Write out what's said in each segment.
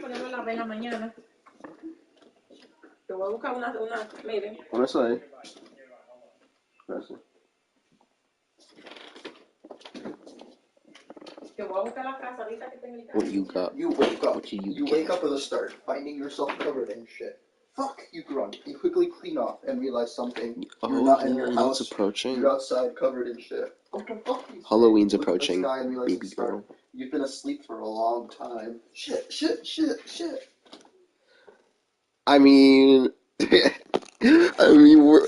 Ponerlo en la vena mañana. Te voy a buscar miren. Honestly, Te voy a buscar la casa ahorita que tengo el carro. what you got? You wake up. What you wake up with a start, finding yourself covered in shit. Fuck, you grunt. You quickly clean off and realize something. You're not in your house. Approaching. You're outside covered in shit. What the fuck? Halloween's Look approaching, at the sky and realize baby it's dark. girl. You've been asleep for a long time. Shit. I mean, we're...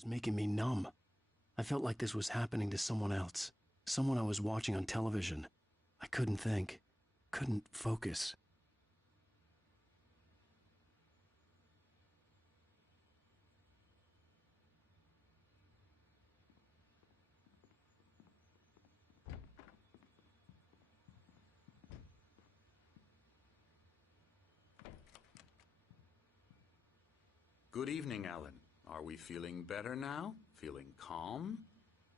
It was making me numb. I felt like this was happening to someone else. Someone I was watching on television. I couldn't think. Couldn't focus. Good evening, Alan. Are we feeling better now? Feeling calm?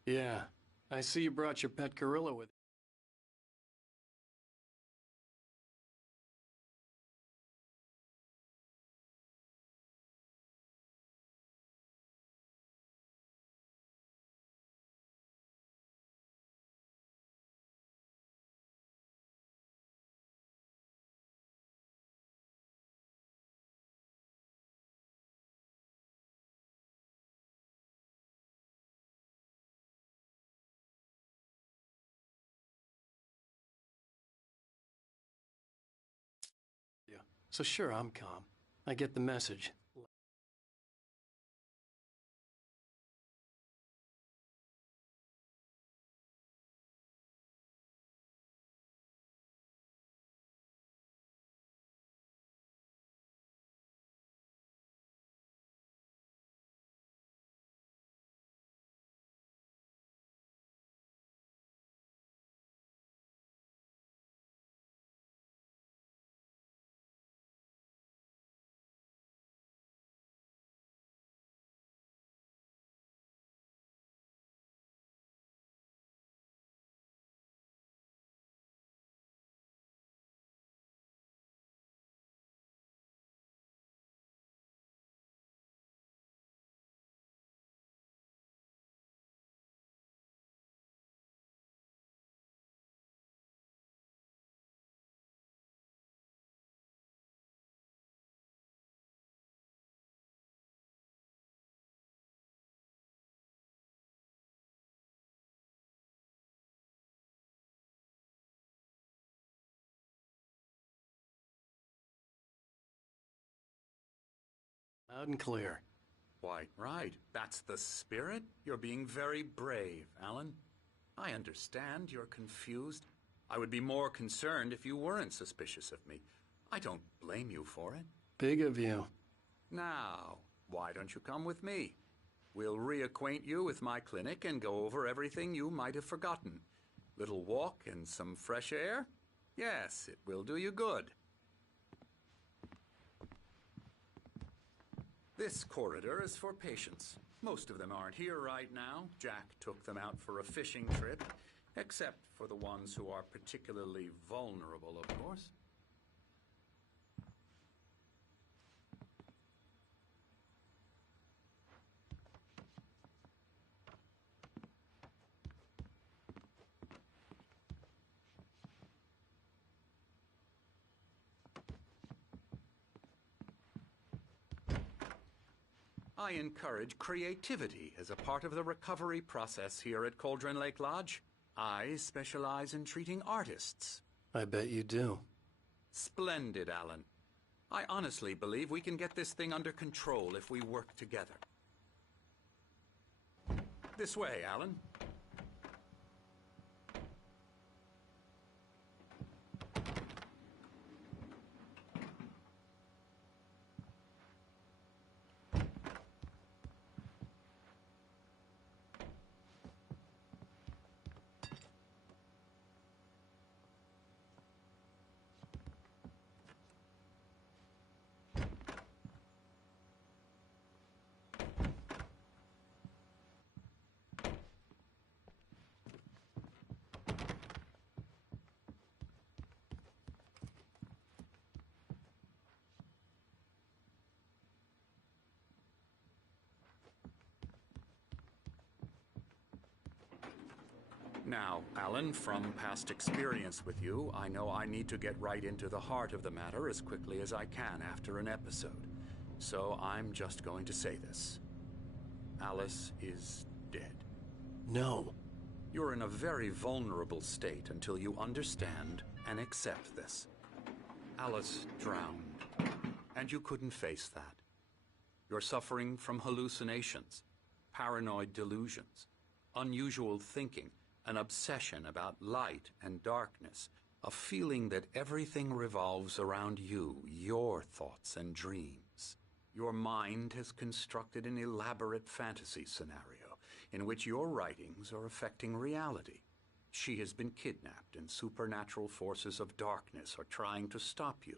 Yeah. I see you brought your pet gorilla with you. So sure, I'm calm. I get the message. Loud and clear. Quite right. That's the spirit. You're being very brave, Alan. I understand you're confused. I would be more concerned if you weren't suspicious of me. I don't blame you for it. Big of you. Now, why don't you come with me? We'll reacquaint you with my clinic and go over everything you might have forgotten. Little walk and some fresh air? Yes, it will do you good. This corridor is for patients. Most of them aren't here right now. Jack took them out for a fishing trip, except for the ones who are particularly vulnerable, of course. I encourage creativity as a part of the recovery process here at Cauldron Lake Lodge. I specialize in treating artists. I bet you do. Splendid, Alan. I honestly believe we can get this thing under control if we work together. This way, Alan. Now, Alan, from past experience with you, I know I need to get right into the heart of the matter as quickly as I can after an episode. So I'm just going to say this. Alice is dead. No. You're in a very vulnerable state until you understand and accept this. Alice drowned, and you couldn't face that. You're suffering from hallucinations, paranoid delusions, unusual thinking, an obsession about light and darkness, a feeling that everything revolves around you, your thoughts and dreams. Your mind has constructed an elaborate fantasy scenario in which your writings are affecting reality. She has been kidnapped, and supernatural forces of darkness are trying to stop you.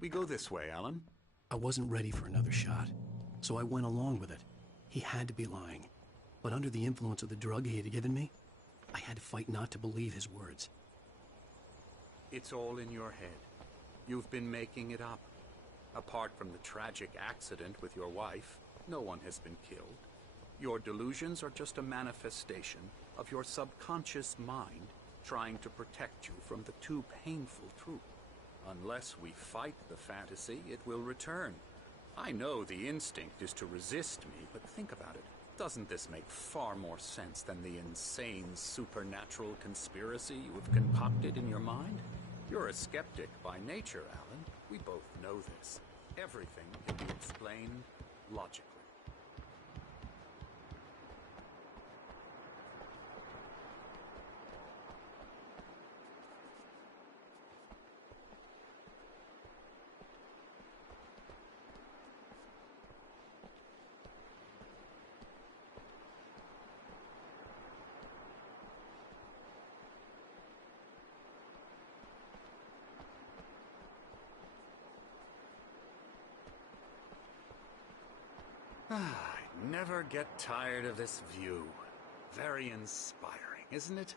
We go this way, Alan. I wasn't ready for another shot, so I went along with it. He had to be lying. But under the influence of the drug he had given me, I had to fight not to believe his words. It's all in your head. You've been making it up. Apart from the tragic accident with your wife, no one has been killed. Your delusions are just a manifestation of your subconscious mind trying to protect you from the too painful truth. Unless we fight the fantasy, it will return. I know the instinct is to resist me, but think about it. Doesn't this make far more sense than the insane supernatural conspiracy you have concocted in your mind? You're a skeptic by nature, Alan. We both know this. Everything can be explained logically. I never get tired of this view. Very inspiring, isn't it?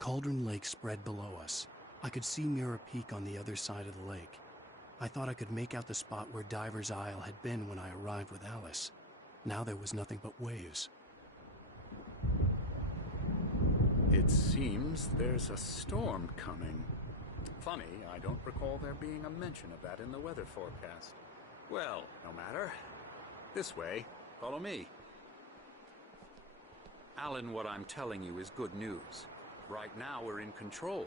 Cauldron Lake spread below us. I could see Mirror Peak on the other side of the lake. I thought I could make out the spot where Diver's Isle had been when I arrived with Alice. Now there was nothing but waves. It seems there's a storm coming. Funny, I don't recall there being a mention of that in the weather forecast. Well, no matter. This way. Follow me. Alan, what I'm telling you is good news. Right now we're in control.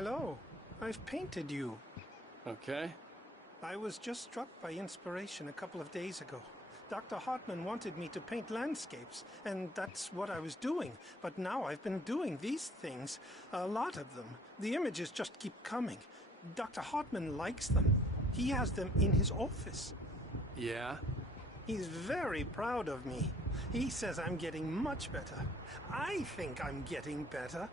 Hello. I've painted you. Okay. I was just struck by inspiration a couple of days ago. Dr. Hartman wanted me to paint landscapes, and that's what I was doing. But now I've been doing these things, a lot of them. The images just keep coming. Dr. Hartman likes them. He has them in his office. Yeah? He's very proud of me. He says I'm getting much better. I think I'm getting better.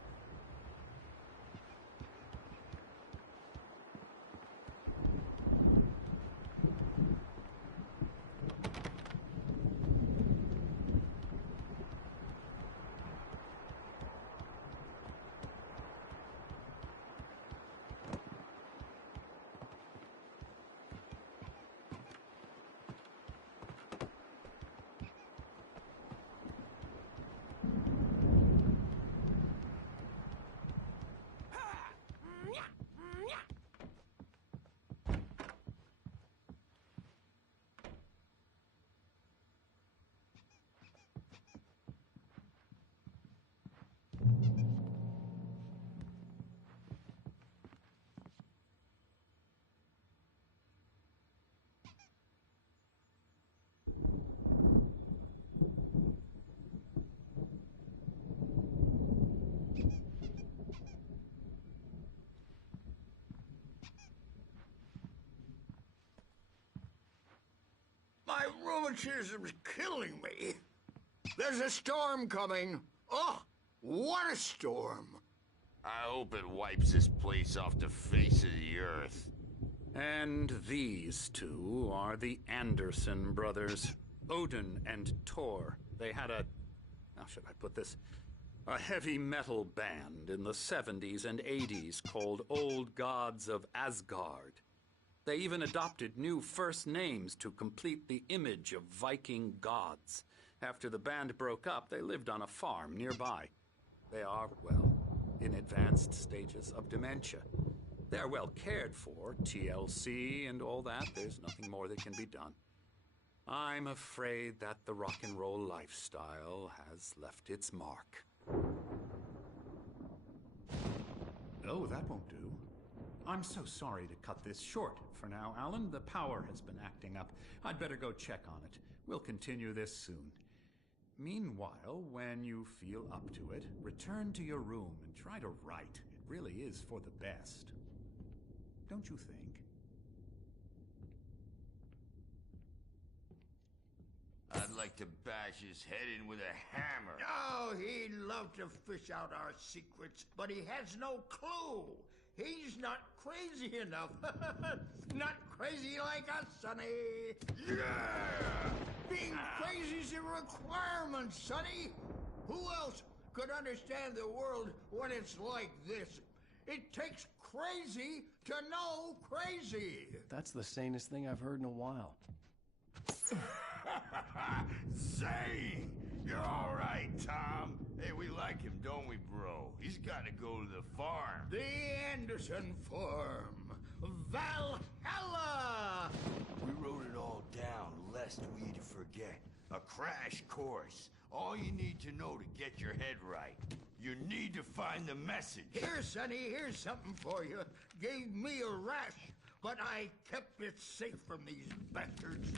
My rheumatism's killing me. There's a storm coming. Oh, what a storm. I hope it wipes this place off the face of the earth. And these two are the Anderson brothers, Odin and Thor. They had how should I put this? A heavy metal band in the 70s and 80s called Old Gods of Asgard. They even adopted new first names to complete the image of Viking gods. After the band broke up, they lived on a farm nearby. They are, well, in advanced stages of dementia. They're well cared for, TLC and all that. There's nothing more that can be done. I'm afraid that the rock and roll lifestyle has left its mark. Oh, that won't do. I'm so sorry to cut this short for now, Alan. The power has been acting up. I'd better go check on it. We'll continue this soon. Meanwhile, when you feel up to it, return to your room and try to write. It really is for the best. Don't you think? I'd like to bash his head in with a hammer. Oh, he'd love to fish out our secrets, but he has no clue. He's not crazy enough. Not crazy like us, Sonny. Yeah! Being crazy's a requirement, Sonny. Who else could understand the world when it's like this? It takes crazy to know crazy. That's the sanest thing I've heard in a while. Zane! You're all right, Tom. Hey, we like him, don't we, bro? He's got to go to the farm. The Anderson Farm. Valhalla! We wrote it all down, lest we'd forget. A crash course. All you need to know to get your head right. You need to find the message. Here, Sonny, here's something for you. Gave me a rash, but I kept it safe from these bastards.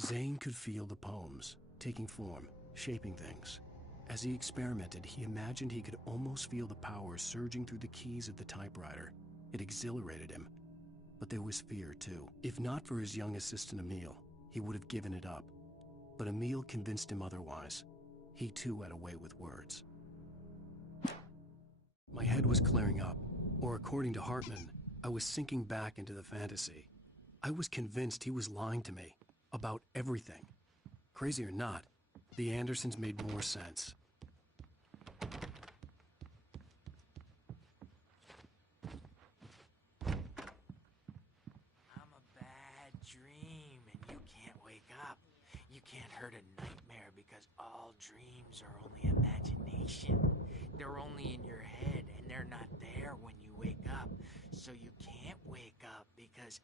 Zane could feel the poems, taking form, shaping things. As he experimented, he imagined he could almost feel the power surging through the keys of the typewriter. It exhilarated him. But there was fear, too. If not for his young assistant Emil, he would have given it up. But Emil convinced him otherwise. He, too, had a way with words. My head was clearing up, or according to Hartman, I was sinking back into the fantasy. I was convinced he was lying to me. About everything. Crazy or not, the Andersons made more sense. I'm a bad dream, and you can't wake up. You can't hurt a nightmare because all dreams are only imagination. They're only in your head, and they're not there when you wake up. So you can't wake up because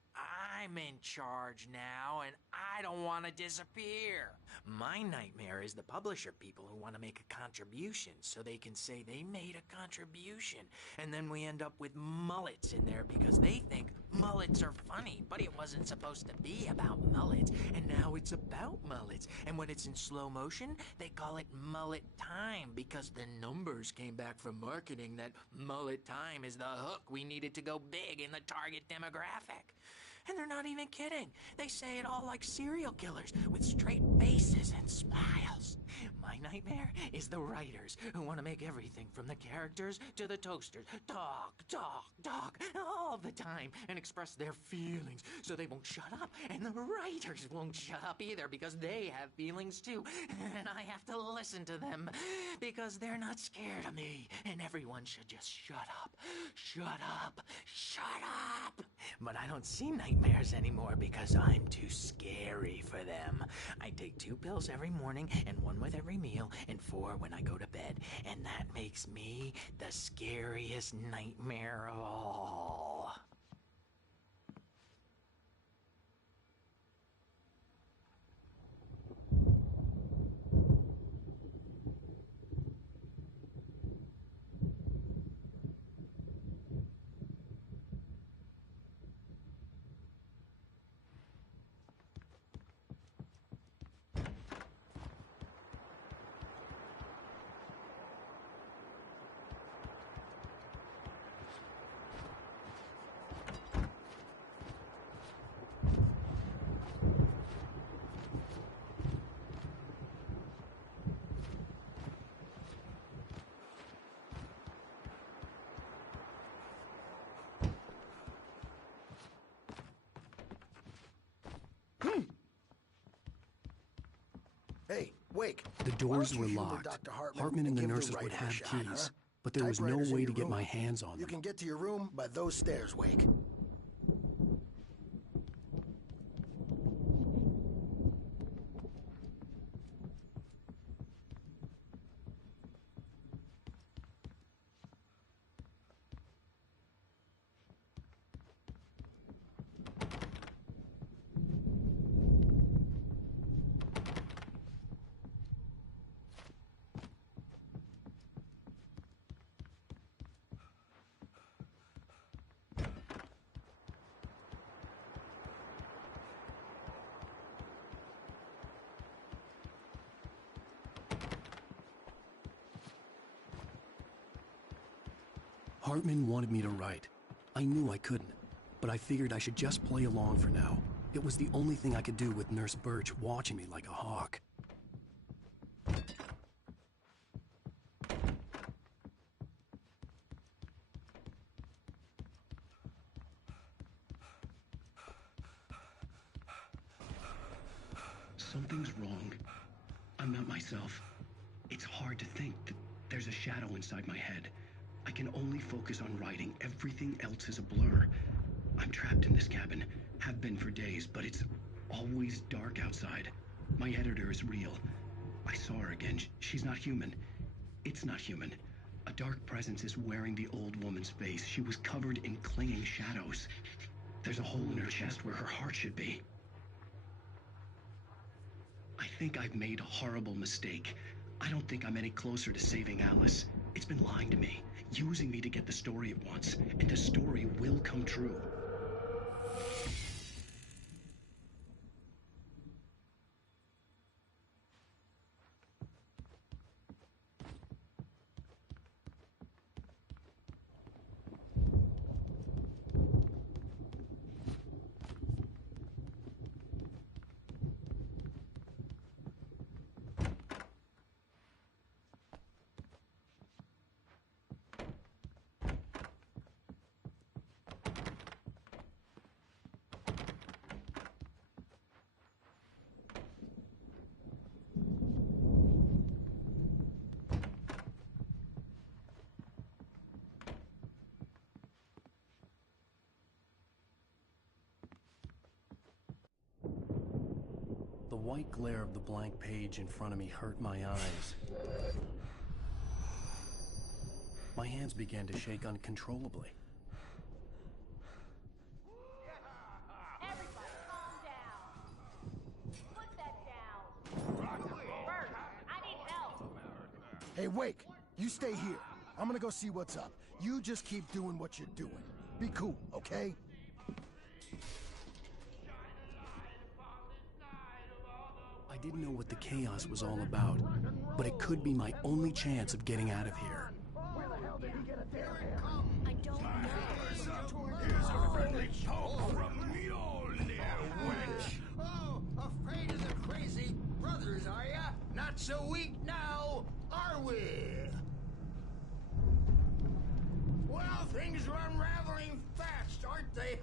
I'm in charge now, and I don't want to disappear. My nightmare is the publisher people who want to make a contribution so they can say they made a contribution. And then we end up with mullets in there because they think mullets are funny, but it wasn't supposed to be about mullets. And now it's about mullets. And when it's in slow motion, they call it mullet time because the numbers came back from marketing that mullet time is the hook we needed to go big in the target demographic. And they're not even kidding. They say it all like serial killers with straight faces and smiles. My nightmare is the writers who want to make everything from the characters to the toasters talk all the time and express their feelings so they won't shut up. And the writers won't shut up either because they have feelings too. And I have to listen to them because they're not scared of me. And everyone should just shut up. Shut up. Shut up. But I don't see nightmares anymore because I'm too scary for them. I take 2 pills every morning and 1 with every meal and 4 when I go to bed. And that makes me the scariest nightmare of all. Hey, Wake. The doors were locked. Hartman and the nurses would have keys, but there was no way to get my hands on them. You can get to your room by those stairs, Wake. Hartman wanted me to write. I knew I couldn't, but I figured I should just play along for now. It was the only thing I could do with Nurse Birch watching me like a hawk. Something's wrong. I'm not myself. It's hard to think that there's a shadow inside my head. I can only focus on writing. Everything else is a blur. I'm trapped in this cabin. Have been for days, but it's always dark outside. My editor is real. I saw her again. She's not human. It's not human. A dark presence is wearing the old woman's face. She was covered in clinging shadows. There's a hole in her chest where her heart should be. I think I've made a horrible mistake. I don't think I'm any closer to saving Alice. It's been lying to me, using me to get the story it wants, and the story will come true. The white glare of the blank page in front of me hurt my eyes. My hands began to shake uncontrollably. Everybody, Hey, Wake, you stay here. I'm gonna go see what's up. You just keep doing what you're doing. Be cool, okay? I didn't know what the chaos was all about, but it could be my only chance of getting out of here. Where the hell did he get a damn I don't know. Here's a friendly poke from Mjolnir, wench. Oh, afraid of the crazy brothers, are ya? Not so weak now, are we? Well, things are unraveling fast, aren't they?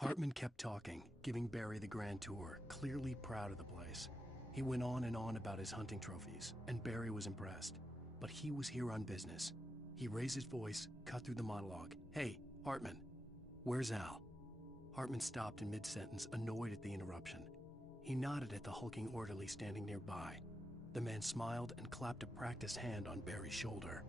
Hartman kept talking, giving Barry the grand tour, clearly proud of the place. He went on and on about his hunting trophies, and Barry was impressed. But he was here on business. He raised his voice, cut through the monologue. Hey, Hartman, where's Al? Hartman stopped in mid-sentence, annoyed at the interruption. He nodded at the hulking orderly standing nearby. The man smiled and clapped a practiced hand on Barry's shoulder.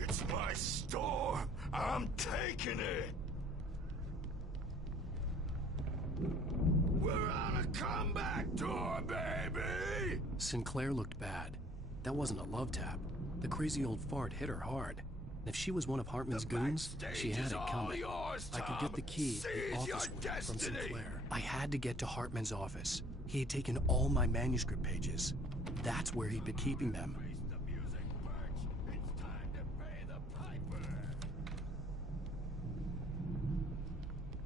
It's my store. I'm taking it. We're on a comeback tour, baby. Sinclair looked bad. That wasn't a love tap. The crazy old fart hit her hard. And if she was one of Hartman's goons, she had it coming. I could get the key, the office one, from Sinclair. I had to get to Hartman's office. He had taken all my manuscript pages. That's where he'd been keeping them.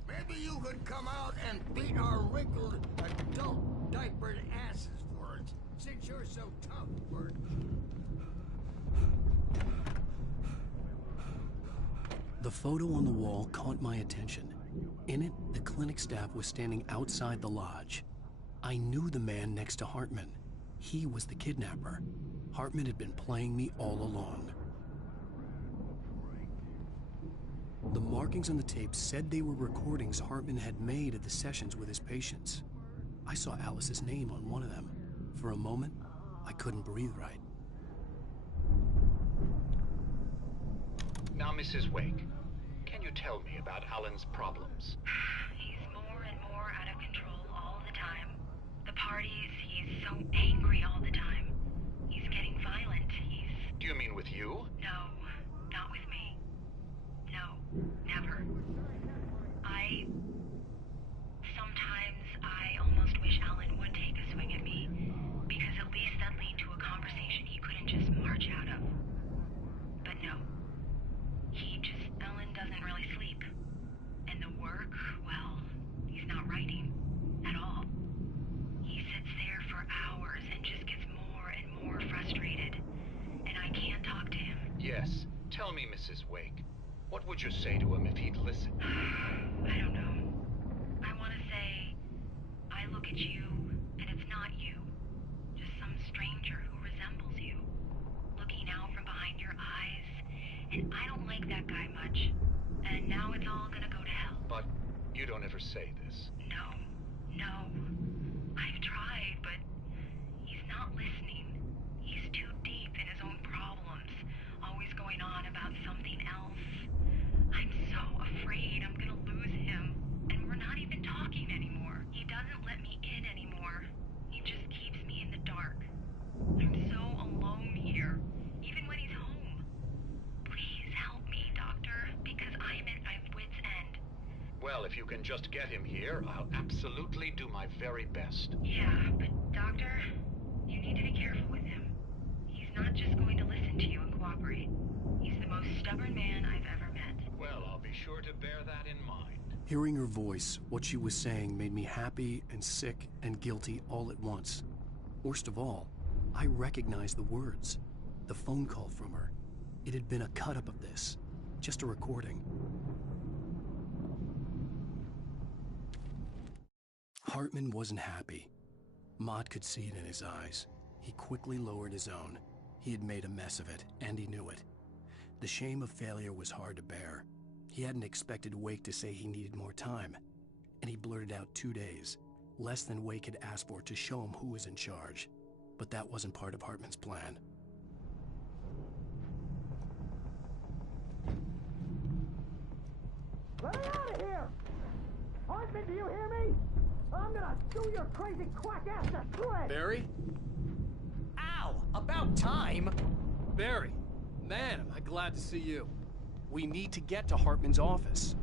Maybe you could come out and beat our wrinkled, adult, diapered asses for it, since you're so tough, Bert. The photo on the wall caught my attention. In it, the clinic staff was standing outside the lodge. I knew the man next to Hartman. He was the kidnapper. Hartman had been playing me all along. The markings on the tape said they were recordings Hartman had made at the sessions with his patients. I saw Alice's name on one of them. For a moment, I couldn't breathe right. Now, Mrs. Wake, can you tell me about Alan's problems? He's more and more out of control all the time. The parties, he's so angry all the time. He's getting violent. Do you mean with you? No, not with me. No, never. Sometimes I almost wish Alan would take a swing at me, because at least that'd lead to a conversation he couldn't just march out of. But no. Alan doesn't really sleep. And the work, well, he's not writing at all. He sits there for hours and just gets more and more frustrated. And I can't talk to him. Yes. Tell me, Mrs. Wake, what would you say to him if he'd listen? I don't know. I want to say, I look at you, and it's not you. Just some stranger who resembles you. Looking out from behind your eyes. And I don't like that guy much. And now it's all gonna go to hell. But you don't ever say this. No. I've tried, but he's not listening. He's too deep in his own problems. Always going on about something else. I'm so afraid I'm gonna lose him. And we're not even talking anymore. He doesn't let me in anymore. He just keeps me in the dark. I'm so alone here. Even when he's home. Please help me, Doctor, because I'm at my wit's end. Well, if you can just get him here, I'll absolutely do my very best. Yeah, but Doctor, you need to be careful with him. He's not just going to listen to you and cooperate. He's the most stubborn man I've ever met. Well, I'll be sure to bear that in mind. Hearing her voice, what she was saying made me happy and sick and guilty all at once. Worst of all, I recognized the words. The phone call from her. It had been a cut-up of this. Just a recording. Hartman wasn't happy. Mott could see it in his eyes. He quickly lowered his own. He had made a mess of it, and he knew it. The shame of failure was hard to bear. He hadn't expected Wake to say he needed more time, and he blurted out 2 days, less than Wake had asked for to show him who was in charge. But that wasn't part of Hartman's plan. Let me out of here! Hartman, do you hear me? I'm gonna chew your crazy quack ass to shreds! Barry? Ow! About time! Barry, man, am I glad to see you. We need to get to Hartman's office.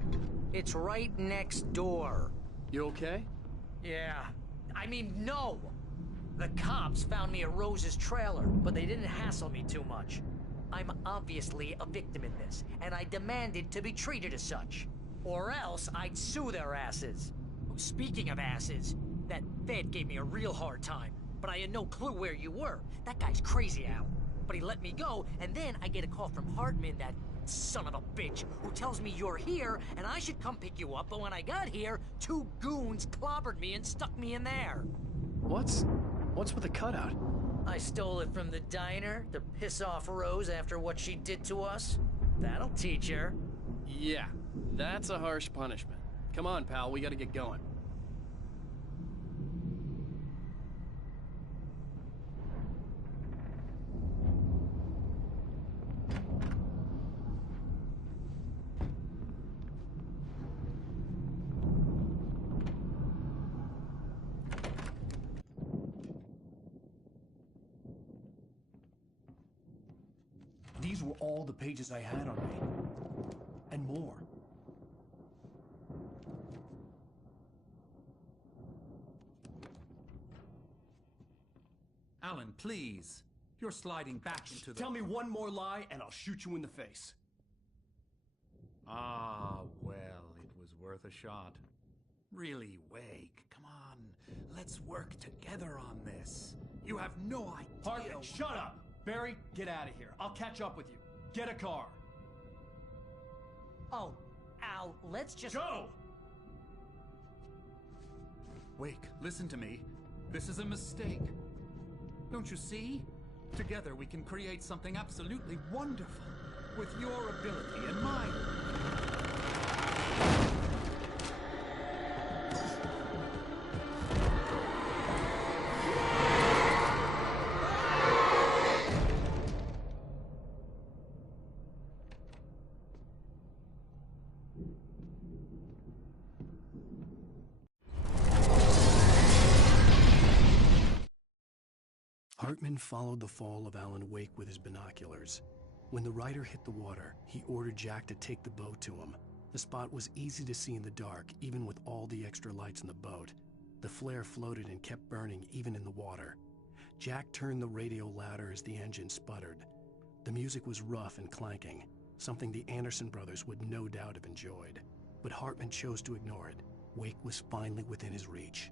It's right next door. You okay? Yeah. I mean, no! The cops found me at Rose's trailer, but they didn't hassle me too much. I'm obviously a victim in this, and I demanded to be treated as such. Or else I'd sue their asses. Speaking of asses, that Fed gave me a real hard time, but I had no clue where you were. That guy's crazy, Al. But he let me go, and then I get a call from Hartman, that son of a bitch, who tells me you're here, and I should come pick you up, but when I got here, 2 goons clobbered me and stuck me in there. What's with the cutout? I stole it from the diner to piss off Rose after what she did to us. That'll teach her. Yeah, that's a harsh punishment. Come on, pal, we gotta get going. These were all the pages I had on me. And more. Alan, please. You're sliding back into the... Tell me one more lie and I'll shoot you in the face. Ah, well, it was worth a shot. Really, Wake, come on. Let's work together on this. You have no idea... Hartman, shut up! Barry, get out of here. I'll catch up with you. Get a car. Oh, Al, let's just... Go! Wake, listen to me. This is a mistake. Don't you see? Together we can create something absolutely wonderful. With your ability and mine. Hartman followed the fall of Alan Wake with his binoculars. When the rider hit the water, he ordered Jack to take the boat to him. The spot was easy to see in the dark, even with all the extra lights in the boat. The flare floated and kept burning even in the water. Jack turned the radio louder as the engine sputtered. The music was rough and clanking, something the Anderson brothers would no doubt have enjoyed. But Hartman chose to ignore it. Wake was finally within his reach.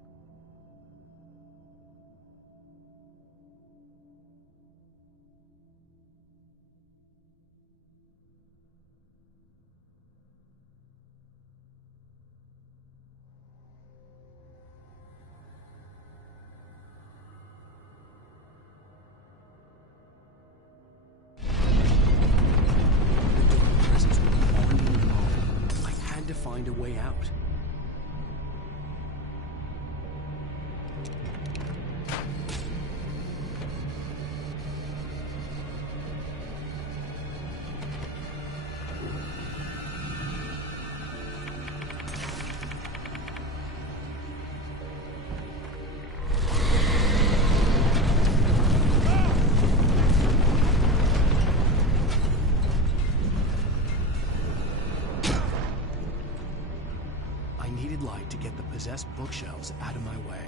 To find a way out. Light to get the possessed bookshelves out of my way.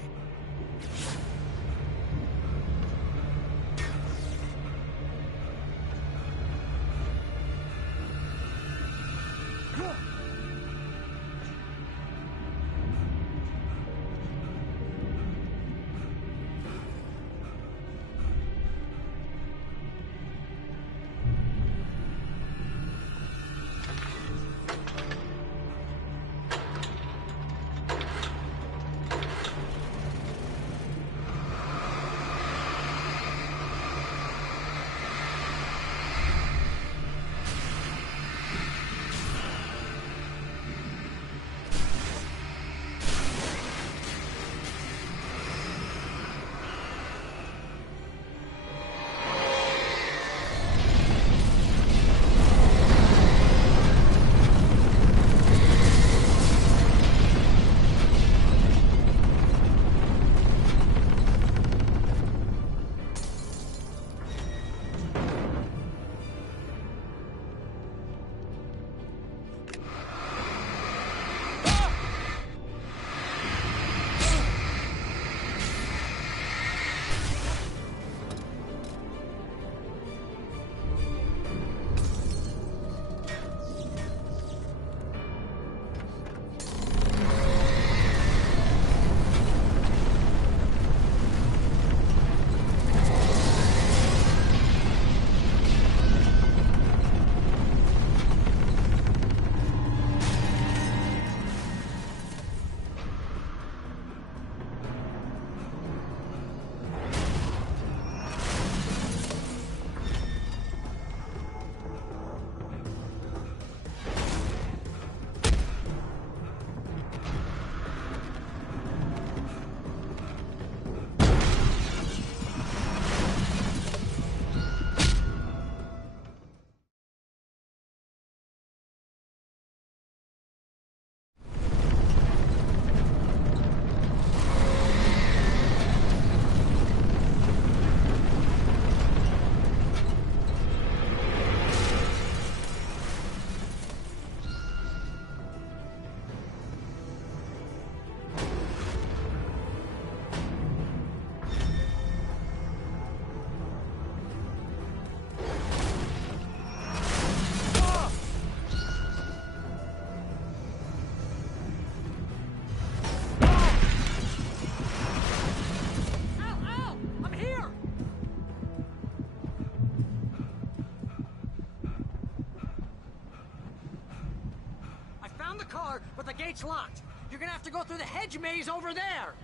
the gate's locked. You're gonna have to go through the hedge maze over there.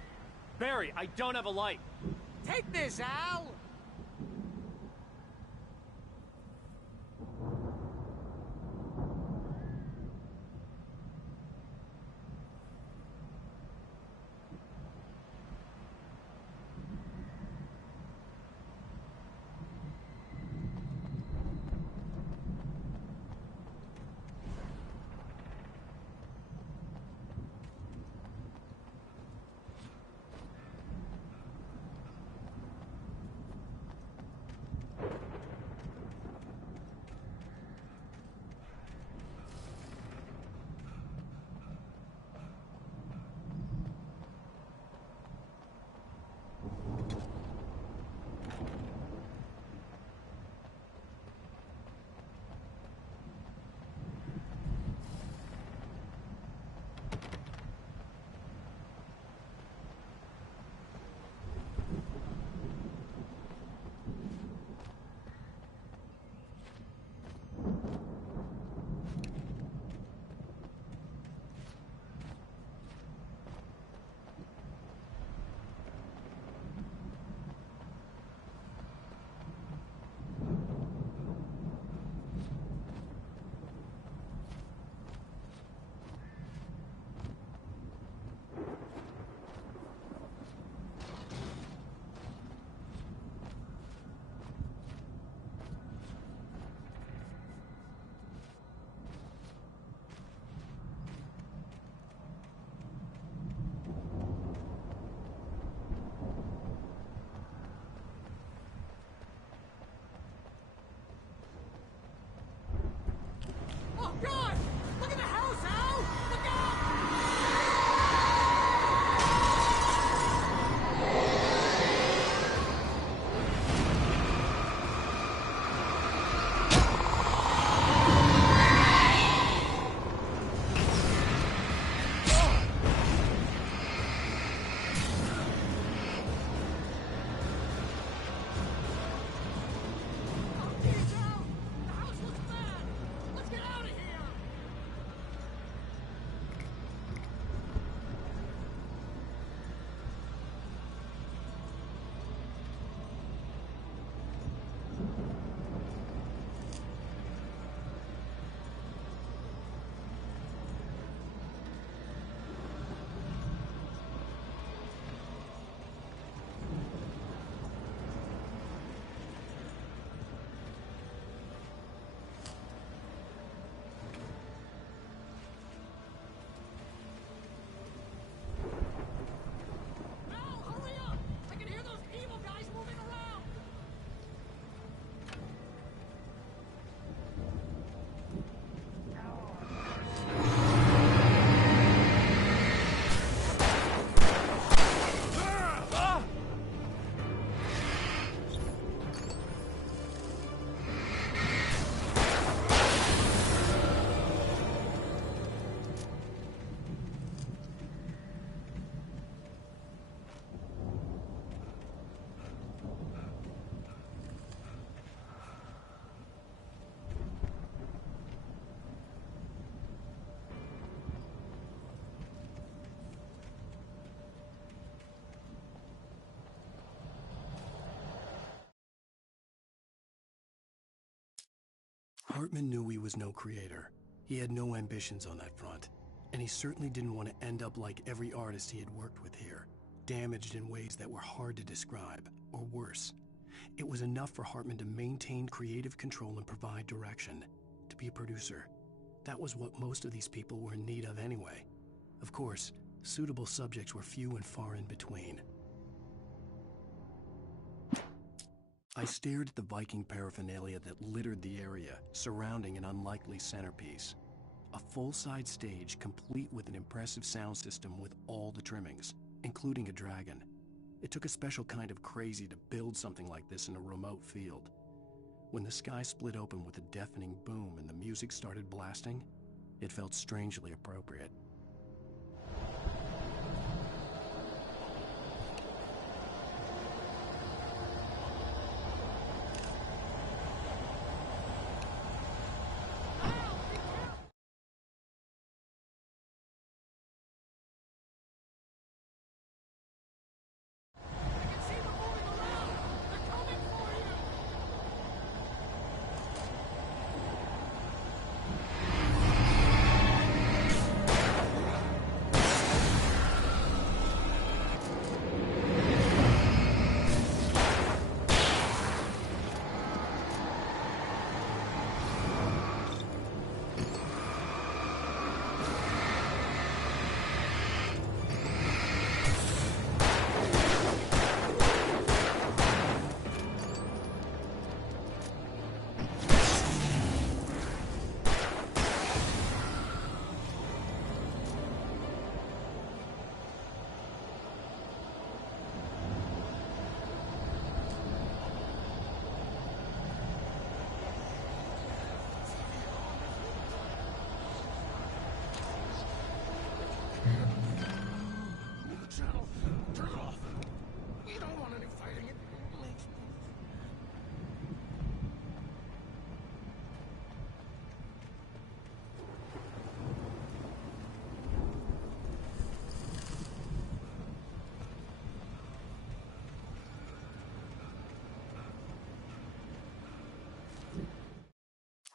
Barry, I don't have a light. Take this, Al. Oh, God! Look at the house, Al! Look out! Hartman knew he was no creator. He had no ambitions on that front, and he certainly didn't want to end up like every artist he had worked with here, damaged in ways that were hard to describe, or worse. It was enough for Hartman to maintain creative control and provide direction, to be a producer. That was what most of these people were in need of anyway. Of course, suitable subjects were few and far in between. I stared at the Viking paraphernalia that littered the area, surrounding an unlikely centerpiece. A full-size stage complete with an impressive sound system with all the trimmings, including a dragon. It took a special kind of crazy to build something like this in a remote field. When the sky split open with a deafening boom and the music started blasting, it felt strangely appropriate.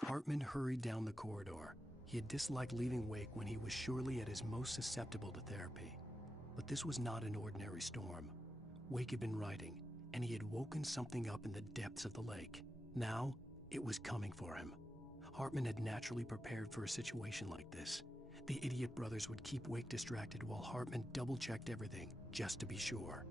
Hartman hurried down the corridor. He had disliked leaving Wake when he was surely at his most susceptible to therapy. But this was not an ordinary storm. Wake had been writing, and he had woken something up in the depths of the lake. Now, it was coming for him. Hartman had naturally prepared for a situation like this. The idiot brothers would keep Wake distracted while Hartman double-checked everything, just to be sure.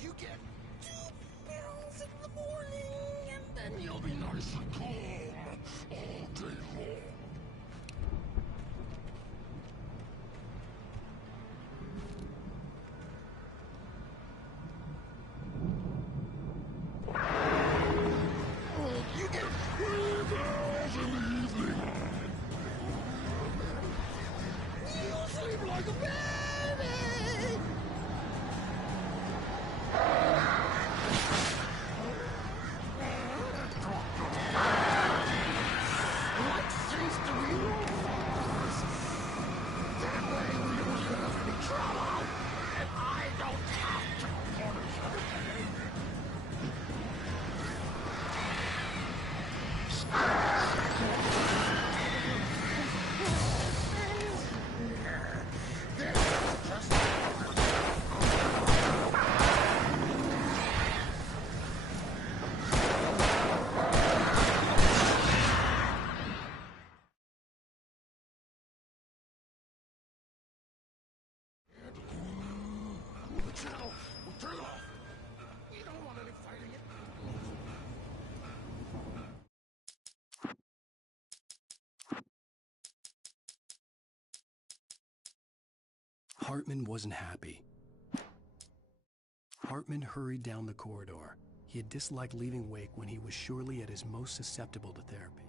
You get 2 pills in the morning, and then you'll be nice and calm all day long. You get 3 pills in the evening. You sleep like a baby. What seems to be wrong? That way we don't have any trouble, and I don't have to punish everything. The channel will turn it off. You don't want any fighting it. Hartman wasn't happy. Hartman hurried down the corridor. He had disliked leaving Wake when he was surely at his most susceptible to therapy.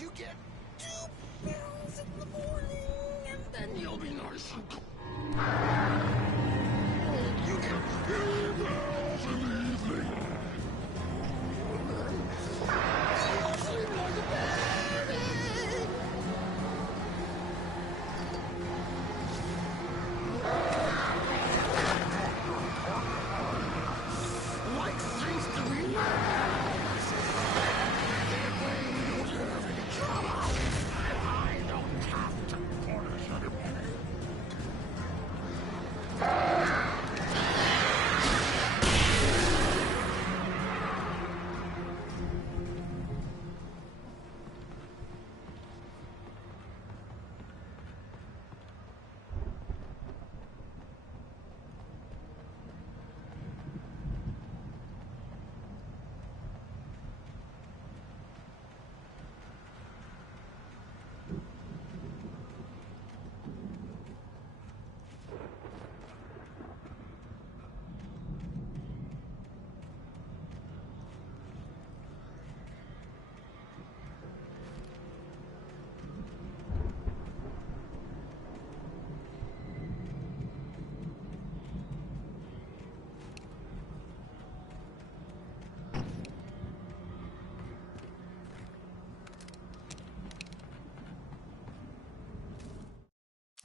You get 2 pills in the morning, and then you'll be nice and calm. You get 3 pills in the evening. You sleep like a baby. Like seems to be that way we don't have any trouble, and I don't have to punish anybody.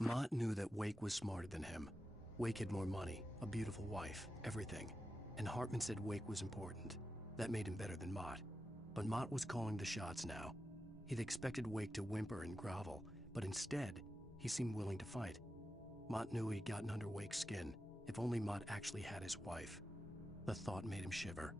Mott knew that Wake was smarter than him. Wake had more money, a beautiful wife, everything. And Hartman said Wake was important. That made him better than Mott. But Mott was calling the shots now. He'd expected Wake to whimper and grovel, but instead, he seemed willing to fight. Mott knew he'd gotten under Wake's skin. If only Mott actually had his wife. The thought made him shiver.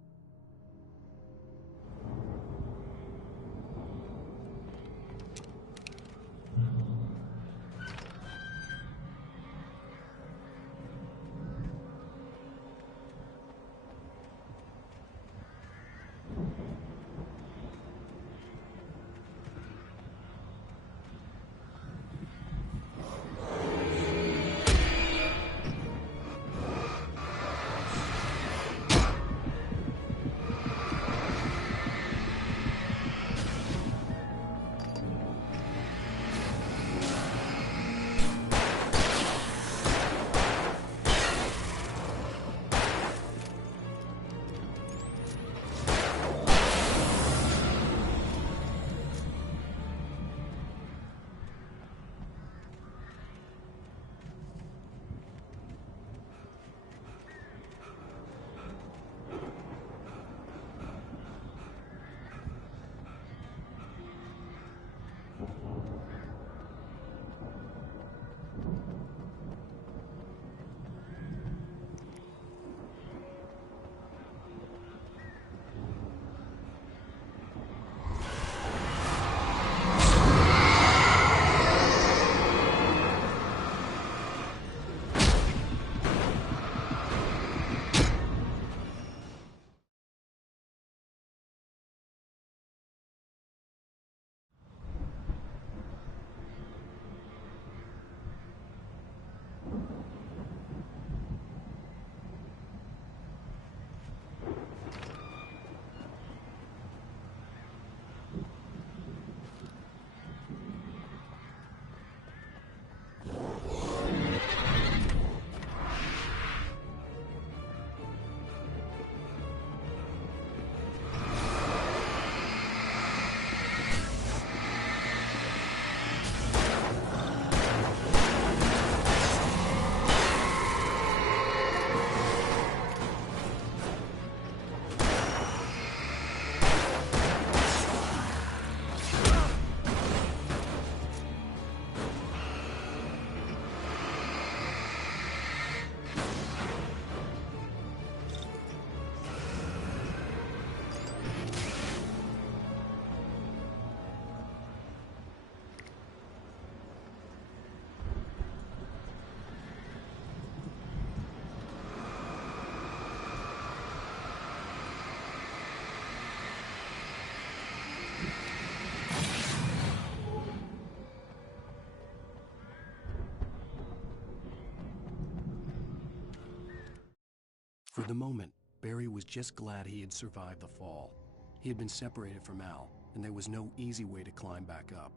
the moment, Barry was just glad he had survived the fall. He had been separated from Al, and there was no easy way to climb back up.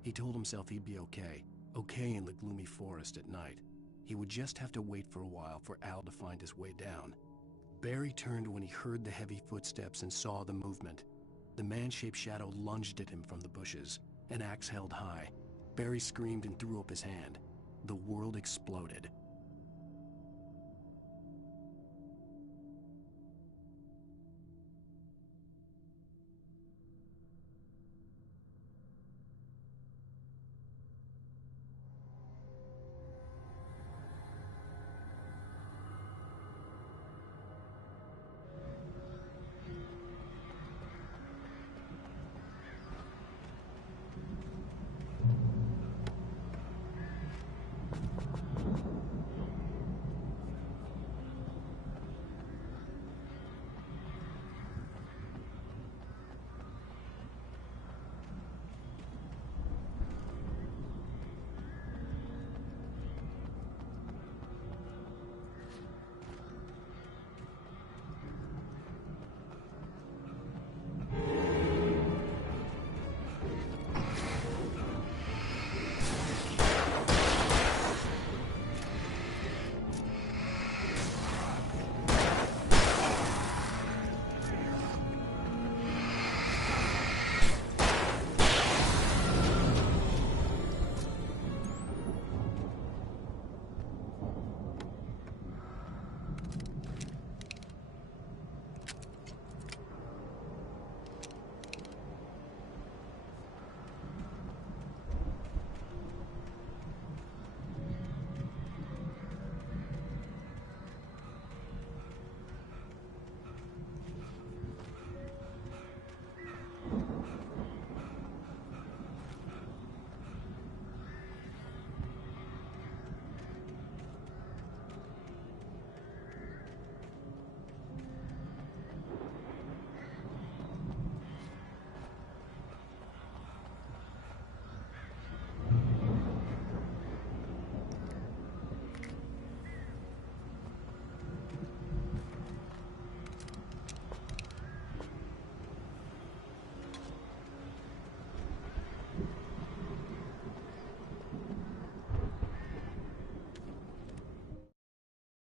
He told himself he'd be okay in the gloomy forest at night. He would just have to wait for a while for Al to find his way down. Barry turned when he heard the heavy footsteps and saw the movement. The man-shaped shadow lunged at him from the bushes, an axe held high. Barry screamed and threw up his hand. The world exploded.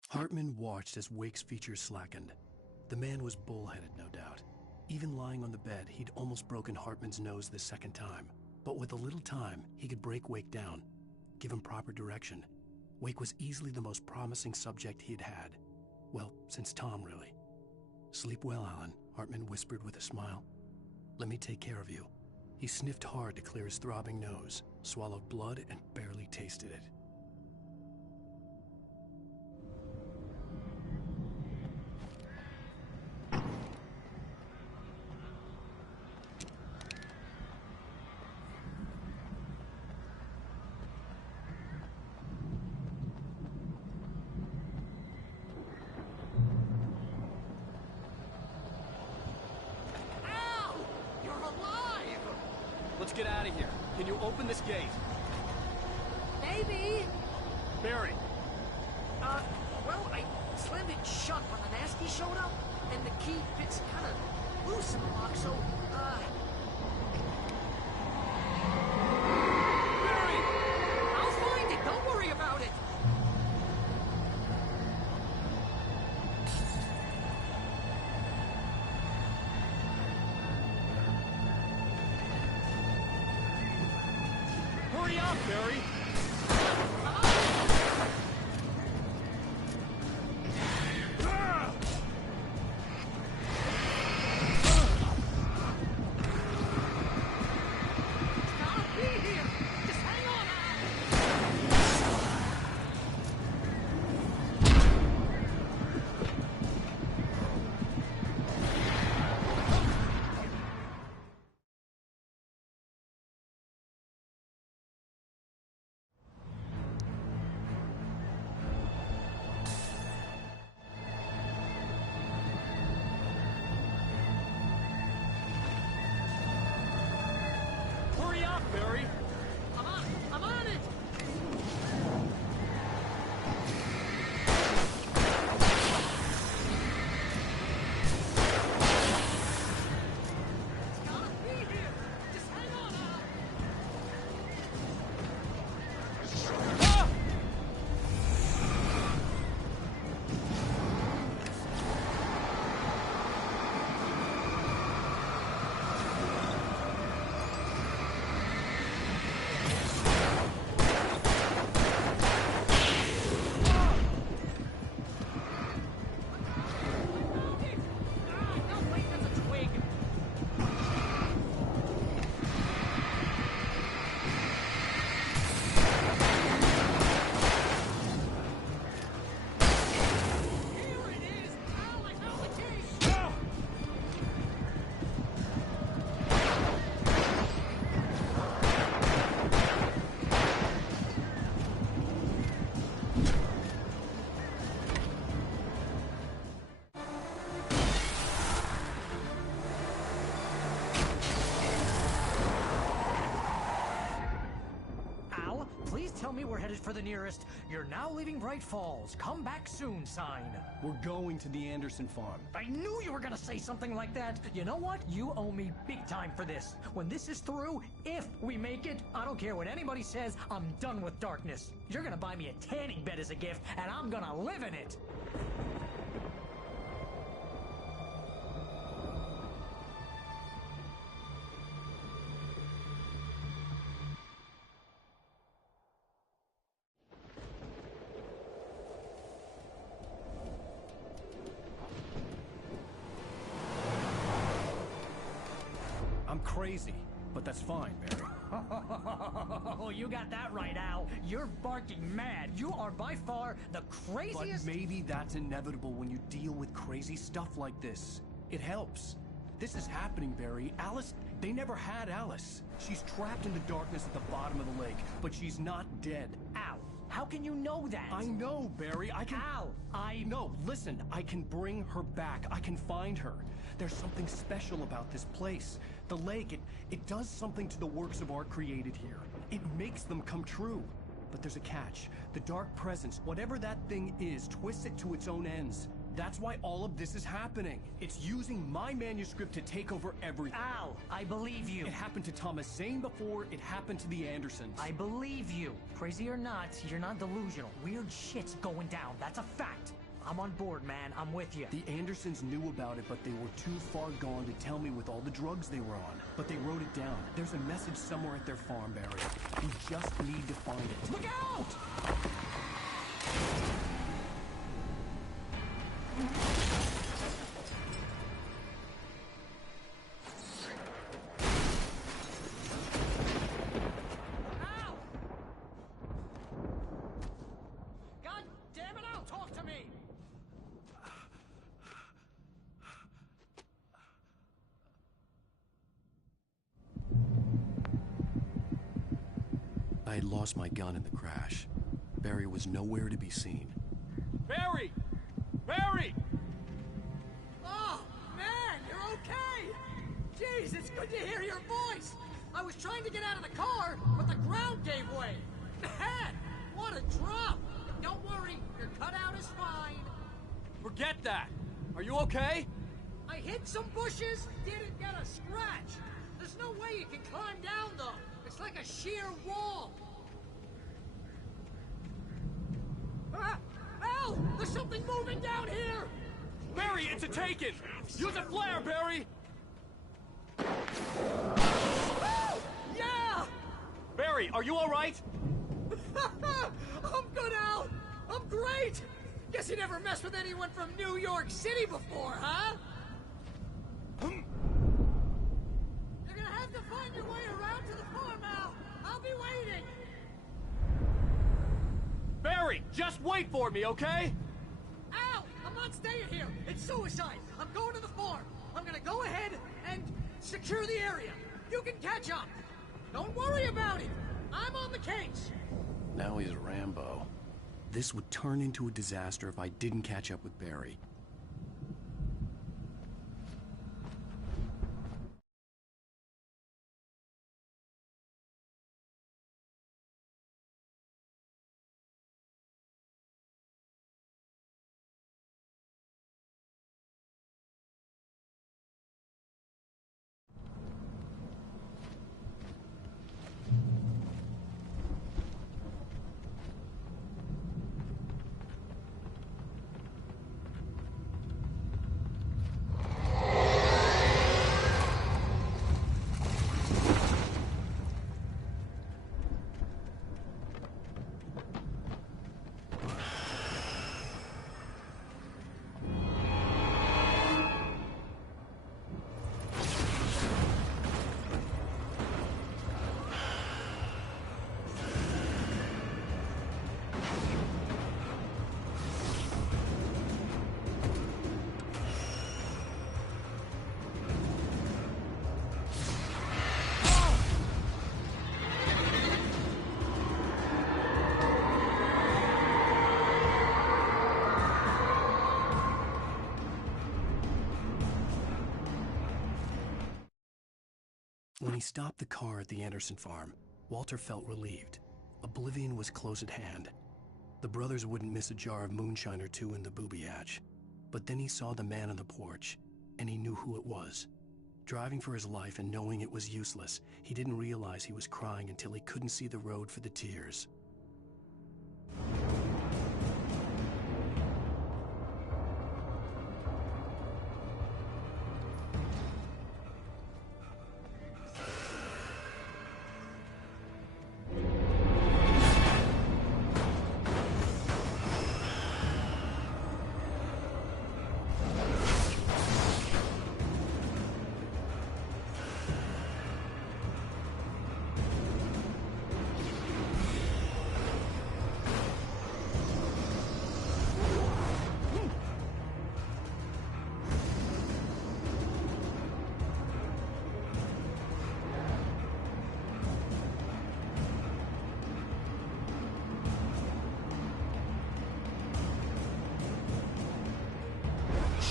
Hartman watched as Wake's features slackened. The man was bullheaded, no doubt. Even lying on the bed, he'd almost broken Hartman's nose the second time. But with a little time, he could break Wake down, give him proper direction. Wake was easily the most promising subject he'd had. Well, since Tom, really. "Sleep well, Alan," Hartman whispered with a smile. "Let me take care of you." He sniffed hard to clear his throbbing nose, swallowed blood, and barely tasted it. Let's get out of here. Can you open this gate? Maybe. Barry. Well, I slammed it shut when the nasty showed up, and the key fits kind of loose in the lock, so, Barry! I'll find it, don't worry about it! Hurry up, Barry! Barry! I'm on it! me we're headed for the nearest "You're now leaving Bright Falls. Come back soon" sign. We're going to the Anderson farm. I knew you were gonna say something like that. You know what? You owe me big time for this. When this is through, if we make it, I don't care what anybody says, I'm done with darkness. You're gonna buy me a tanning bed as a gift, and I'm gonna live in it. I'm crazy, but that's fine, Barry. Oh, you got that right, Al. You're barking mad. You are by far the craziest... But maybe that's inevitable when you deal with crazy stuff like this. It helps. This is happening, Barry. Alice, they never had Alice. She's trapped in the darkness at the bottom of the lake, but she's not dead. Al, how can you know that? I know, Barry. I can... Al, No, listen. I can bring her back. I can find her. There's something special about this place. The lake, it does something to the works of art created here. It makes them come true. But there's a catch. The dark presence, whatever that thing is, twists it to its own ends. That's why all of this is happening. It's using my manuscript to take over everything. Al, I believe you. It happened to Thomas Zane before, it happened to the Andersons. I believe you. Crazy or not, you're not delusional. Weird shit's going down. That's a fact. I'm on board, man. I'm with you. The Andersons knew about it, but they were too far gone to tell me with all the drugs they were on. But they wrote it down. There's a message somewhere at their farm, Barry. We just need to find it. Look out! Ow! God damn it, Al, talk to me! I had lost my gun in the crash. Barry was nowhere to be seen. Barry! Barry! Oh, man, you're okay! Jeez, it's good to hear your voice! I was trying to get out of the car, but the ground gave way! Man, what a drop! Don't worry, your cutout is fine. Forget that! Are you okay? I hit some bushes, didn't get a scratch. There's no way you can climb down, though. It's like a sheer wall. Ah! Al! There's something moving down here! Barry, it's a Taken! Use a flare, Barry! Oh! Yeah! Barry, are you alright? I'm good, Al! I'm great! Guess you never messed with anyone from New York City before, huh? You're gonna have to find your way around to the farm, Al! I'll be waiting! Barry, just wait for me, okay? Al! I'm not staying here! It's suicide! I'm going to the farm! I'm gonna go ahead and secure the area! You can catch up! Don't worry about it! I'm on the case! Now he's Rambo. This would turn into a disaster if I didn't catch up with Barry. When he stopped the car at the Anderson farm, Walter felt relieved. Oblivion was close at hand. The brothers wouldn't miss a jar of moonshine or two in the booby hatch. But then he saw the man on the porch, and he knew who it was. Driving for his life and knowing it was useless, he didn't realize he was crying until he couldn't see the road for the tears.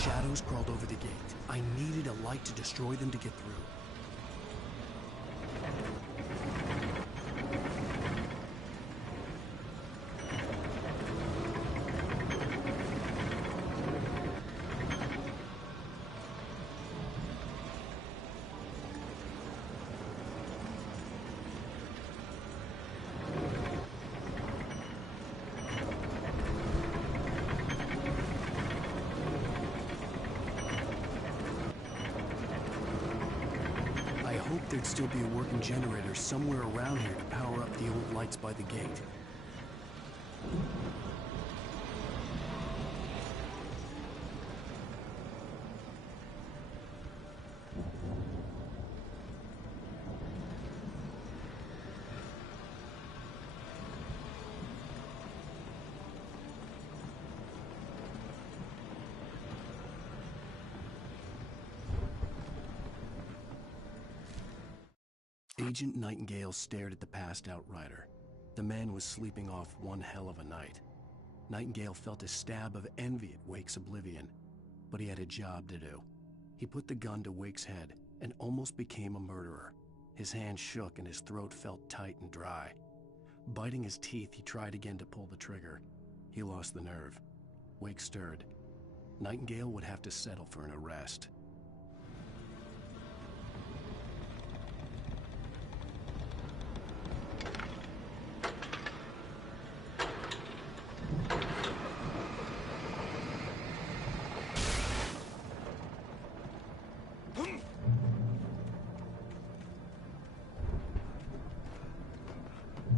Shadows crawled over the gate. I needed a light to destroy them to get through. There'd still be a working generator somewhere around here to power up the old lights by the gate. Agent Nightingale stared at the passed-out rider. The man was sleeping off one hell of a night. Nightingale felt a stab of envy at Wake's oblivion, but he had a job to do. He put the gun to Wake's head and almost became a murderer. His hand shook and his throat felt tight and dry. Biting his teeth, he tried again to pull the trigger. He lost the nerve. Wake stirred. Nightingale would have to settle for an arrest.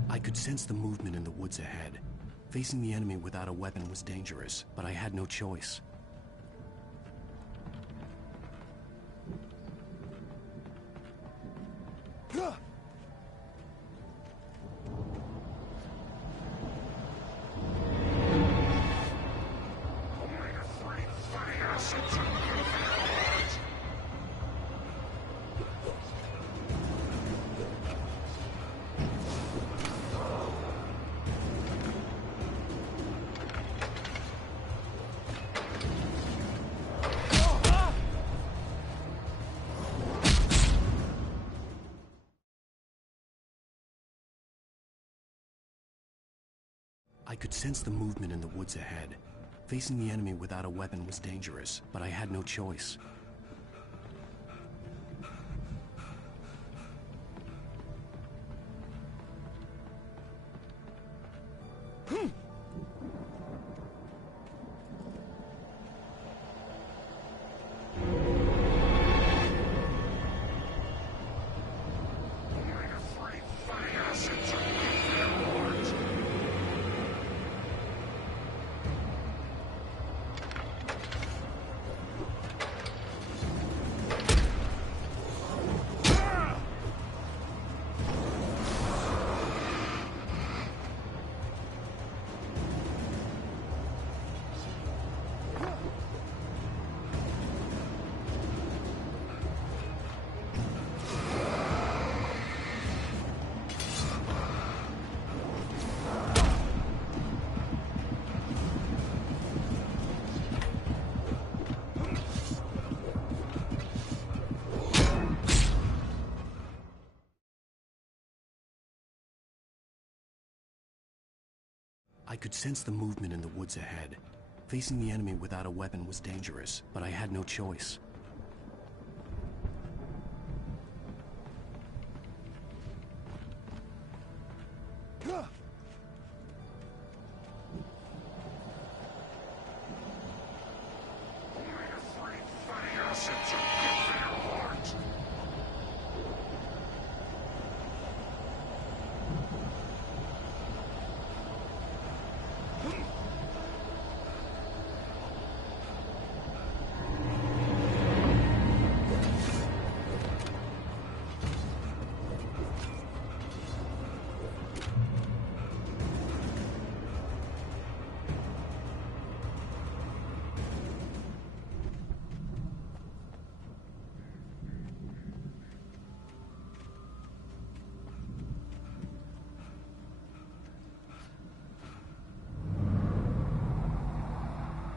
I could sense the movement in the woods ahead. Facing the enemy without a weapon was dangerous, but I had no choice. I could sense the movement in the woods ahead. Facing the enemy without a weapon was dangerous, but I had no choice. I could sense the movement in the woods ahead. Facing the enemy without a weapon was dangerous, but I had no choice.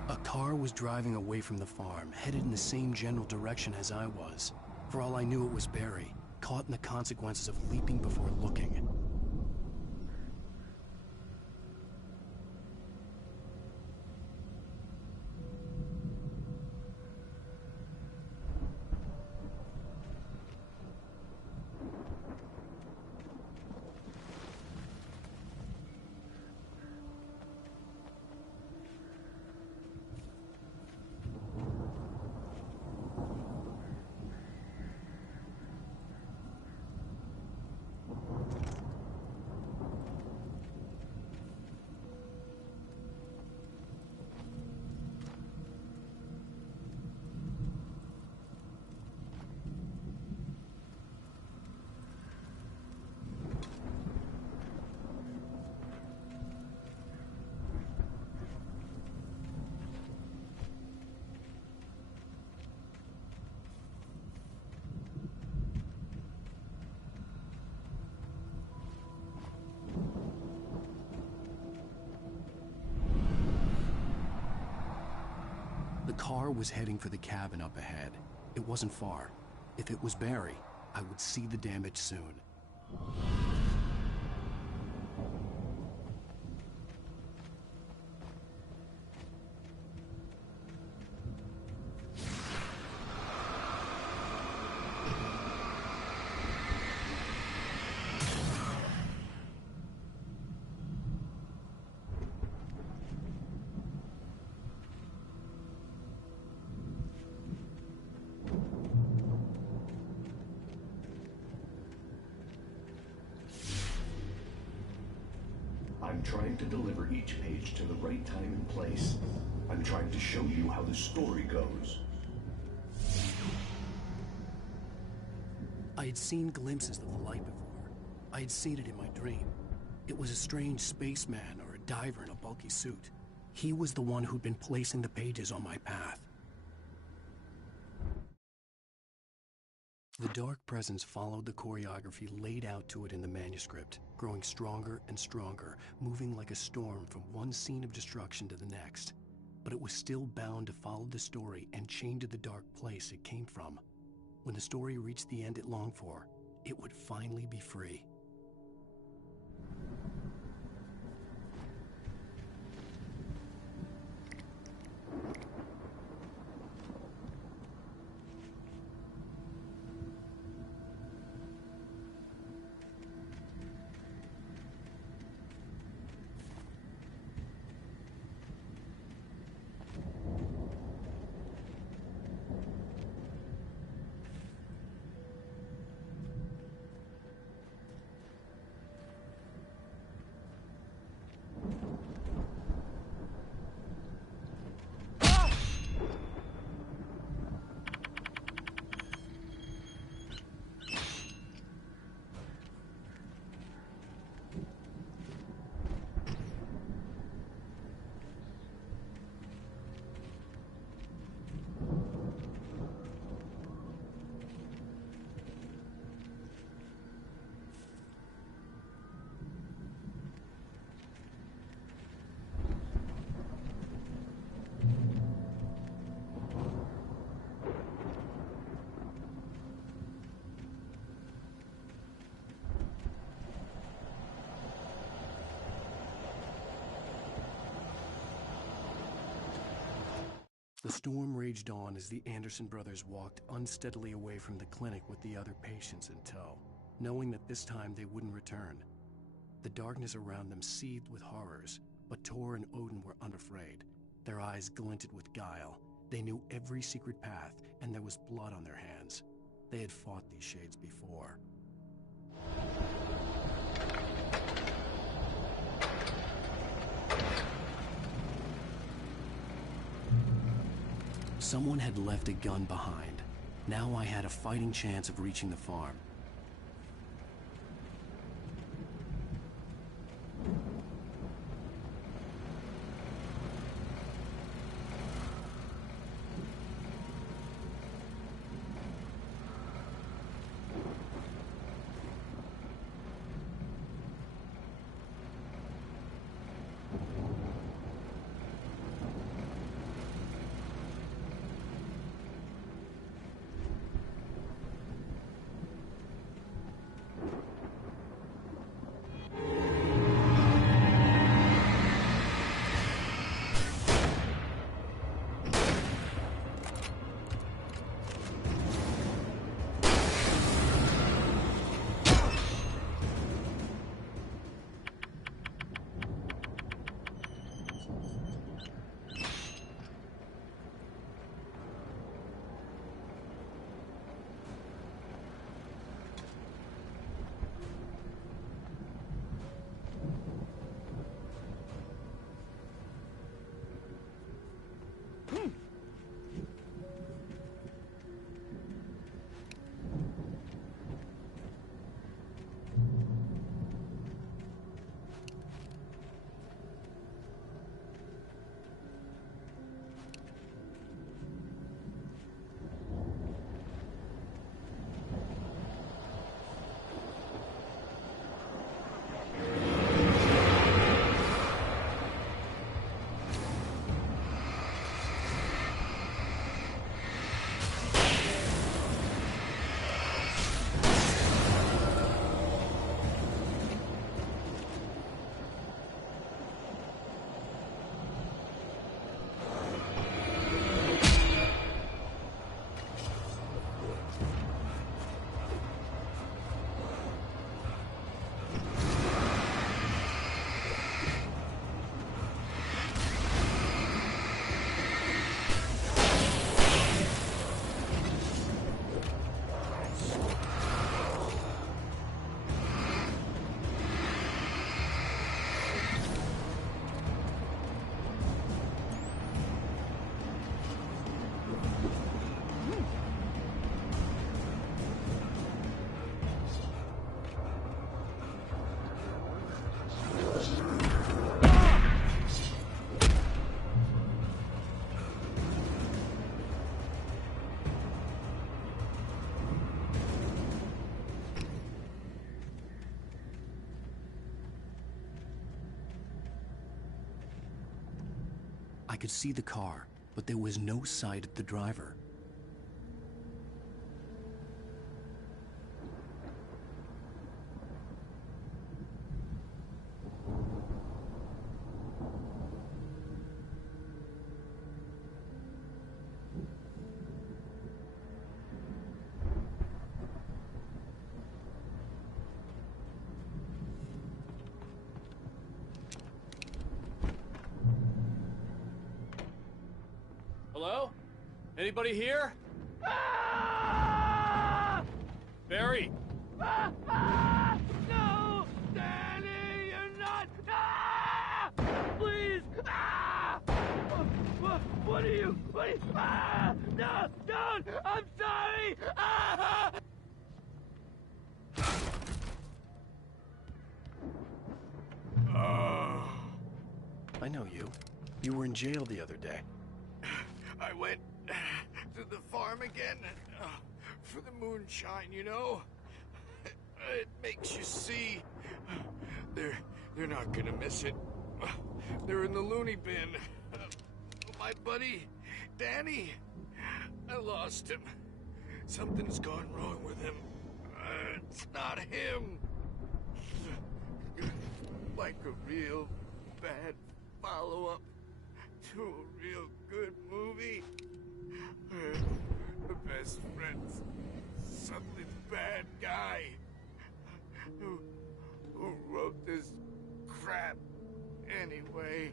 A car was driving away from the farm, headed in the same general direction as I was. For all I knew, it was Barry, caught in the consequences of leaping before looking. The car was heading for the cabin up ahead. It wasn't far. If it was Barry, I would see the damage soon. I'm trying to deliver each page to the right time and place. I'm trying to show you how the story goes. I had seen glimpses of the light before. I had seen it in my dream. It was a strange spaceman or a diver in a bulky suit. He was the one who'd been placing the pages on my path. The dark presence followed the choreography laid out to it in the manuscript, growing stronger and stronger, moving like a storm from one scene of destruction to the next. But it was still bound to follow the story and chained to the dark place it came from. When the story reached the end it longed for, it would finally be free. The storm raged on as the Anderson brothers walked unsteadily away from the clinic with the other patients in tow, knowing that this time they wouldn't return. The darkness around them seethed with horrors, but Tor and Odin were unafraid. Their eyes glinted with guile. They knew every secret path, and there was blood on their hands. They had fought these shades before. Someone had left a gun behind. Now I had a fighting chance of reaching the farm. I could see the car, but there was no sight of the driver. Hello? Anybody here? Barry! No! Danny, you're not! Please! What are you? No! Don't! I'm sorry! I know you. You were in jail the other day. I went to the farm again for the moonshine, you know? It makes you see. They're not gonna miss it. They're in the loony bin. My buddy, Danny, I lost him. Something's gone wrong with him. It's not him. Like a real bad follow-up to a real good movie. best friend's suddenly the bad guy who wrote this crap anyway.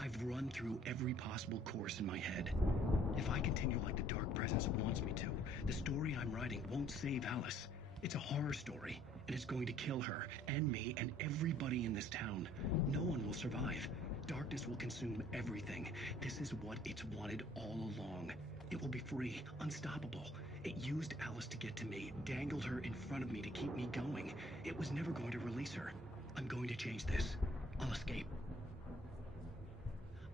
I've run through every possible course in my head. If I continue like the Dark Presence wants me to, the story I'm writing won't save Alice. It's a horror story, and it's going to kill her, and me, and everybody in this town. No one will survive. Darkness will consume everything. This is what it's wanted all along. It will be free, unstoppable. It used Alice to get to me, dangled her in front of me to keep me going. It was never going to release her. I'm going to change this. I'll escape.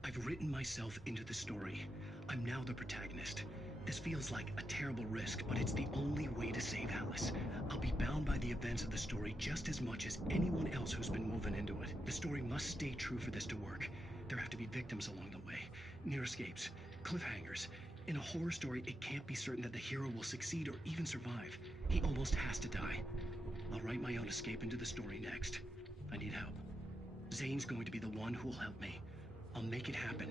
I've written myself into the story. I'm now the protagonist. This feels like a terrible risk, but it's the only way to save Alice. I'll be bound by the events of the story just as much as anyone else who's been woven into it. The story must stay true for this to work. There have to be victims along the way, near escapes, cliffhangers. In a horror story, it can't be certain that the hero will succeed or even survive. He almost has to die. I'll write my own escape into the story next. I need help. Zane's going to be the one who'll help me. I'll make it happen.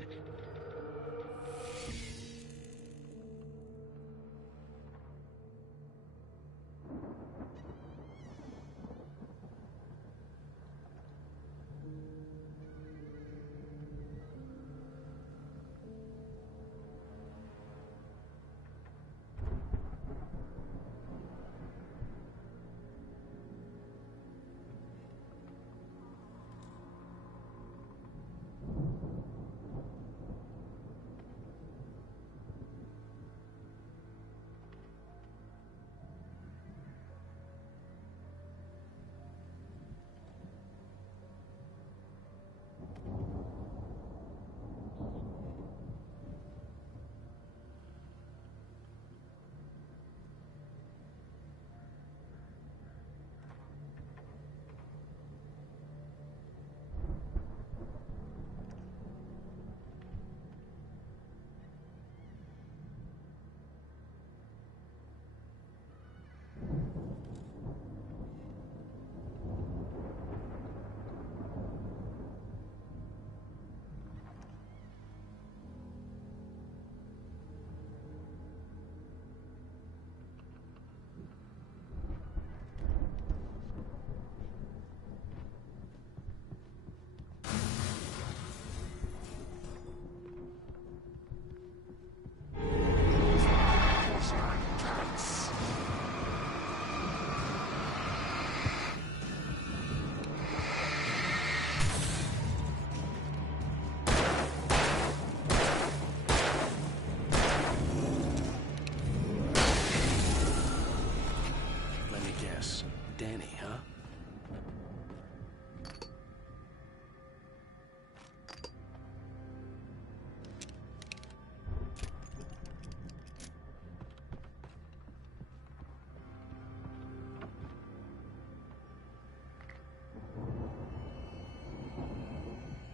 Danny, huh?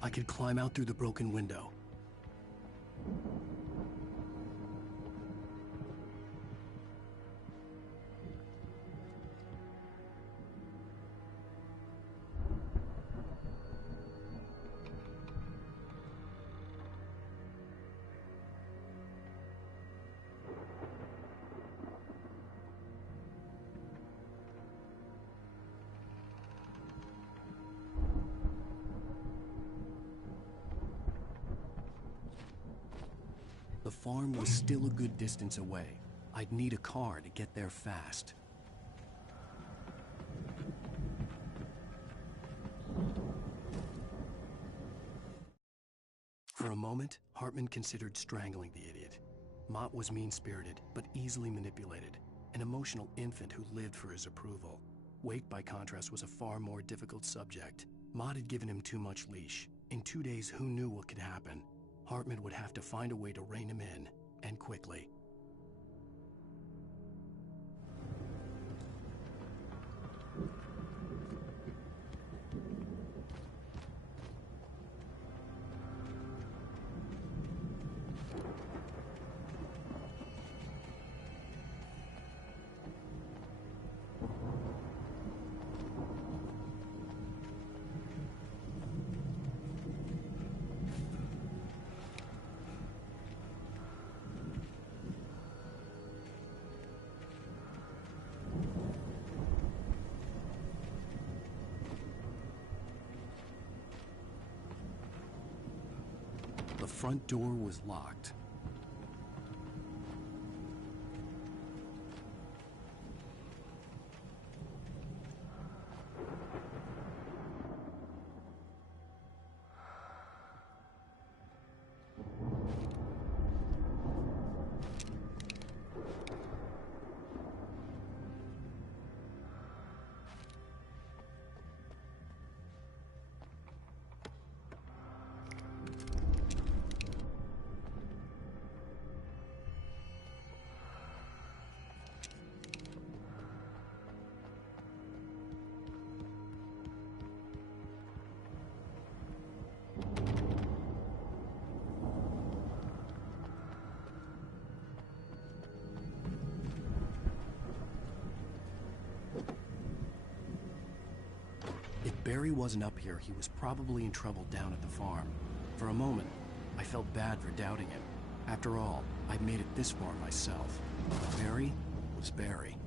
I could climb out through the broken window. The farm was still a good distance away. I'd need a car to get there fast. For a moment, Hartman considered strangling the idiot. Mott was mean-spirited, but easily manipulated, an emotional infant who lived for his approval. Wake, by contrast, was a far more difficult subject. Mott had given him too much leash. In 2 days, who knew what could happen? Hartman would have to find a way to rein him in, and quickly. front door was locked. If Barry wasn't up here, he was probably in trouble down at the farm. For a moment, I felt bad for doubting him. After all, I'd made it this far myself. Barry was Barry.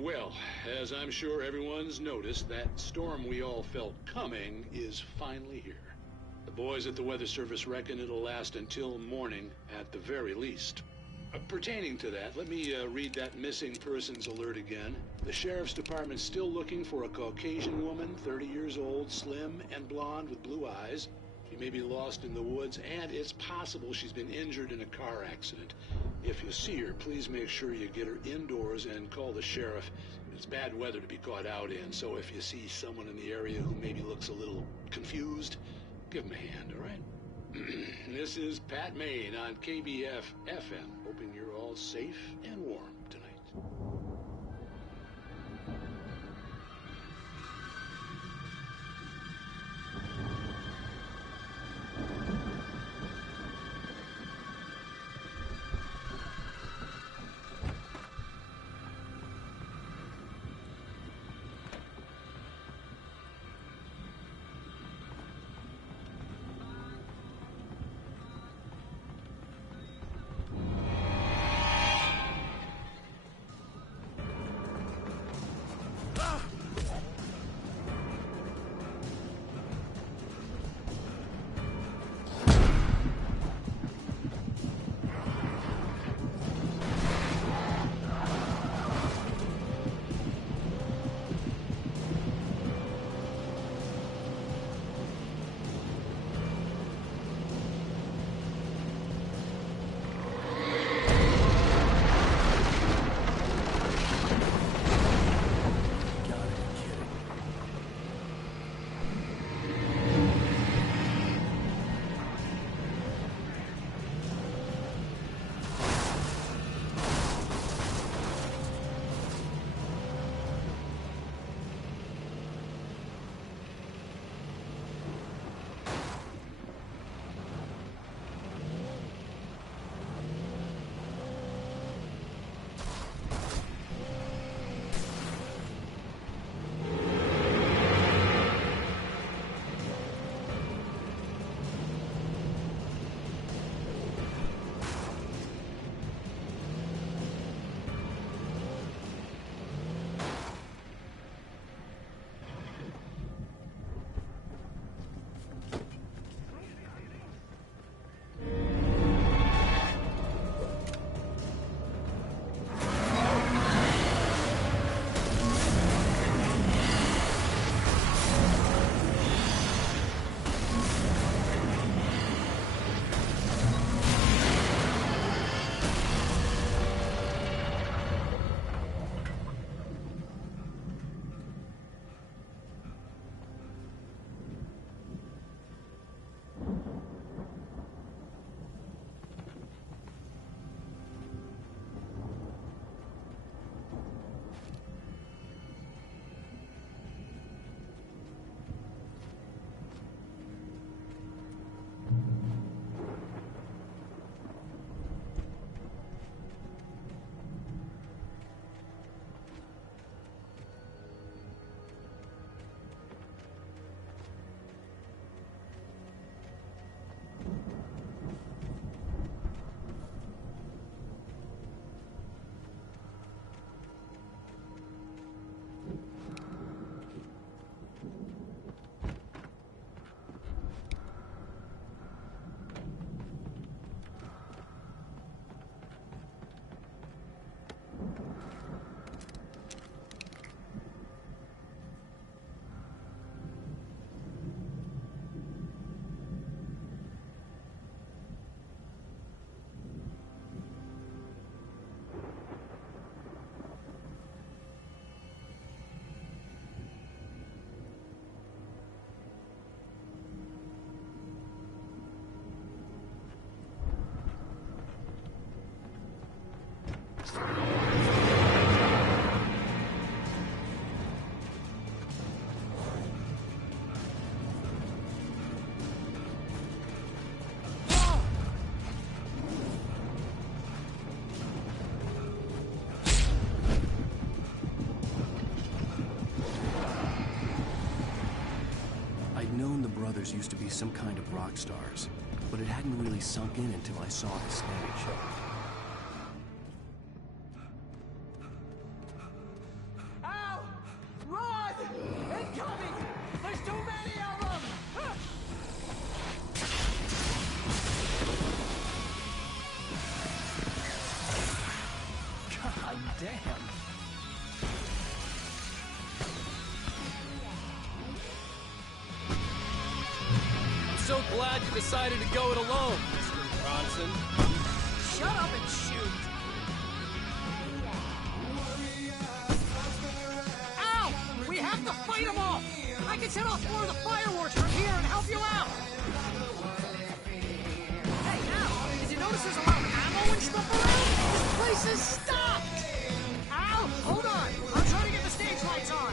Well, as I'm sure everyone's noticed, that storm we all felt coming is finally here. The boys at the Weather Service reckon it'll last until morning at the very least. Pertaining to that, let me read that missing persons alert again. The Sheriff's Department's still looking for a Caucasian woman, 30 years old, slim and blonde with blue eyes. She may be lost in the woods, and it's possible she's been injured in a car accident. If you see her, please make sure you get her indoors and call the sheriff. It's bad weather to be caught out in, so if you see someone in the area who maybe looks a little confused, give them a hand, all right? This is Pat Maine on KBF FM, hoping you're all safe and warm tonight. brothers used to be some kind of rock stars, but it hadn't really sunk in until I saw the stage. Ow! Run! Incoming! There's too many of them! Damn. I'm so glad you decided to go it alone, Mr. Bronson. Shut up and shoot! Ow! We have to fight them off! I can set off more of the fireworks from here and help you out! Hey, Al, did you notice there's a lot of ammo and stuff around? This place is stocked! Al, hold on! I'm trying to get the stage lights on!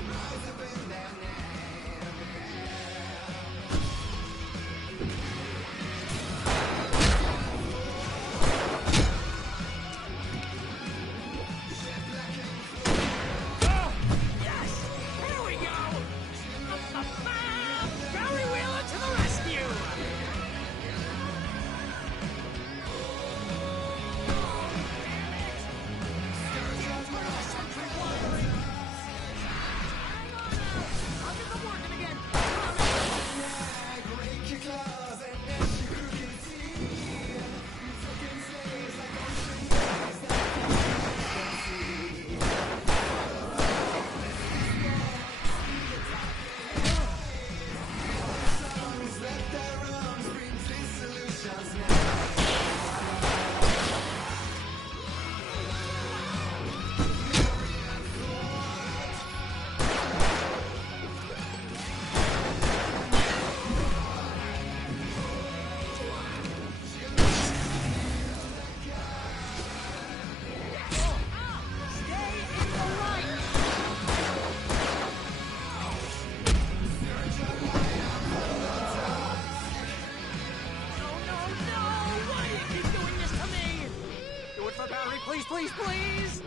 Please, please, please!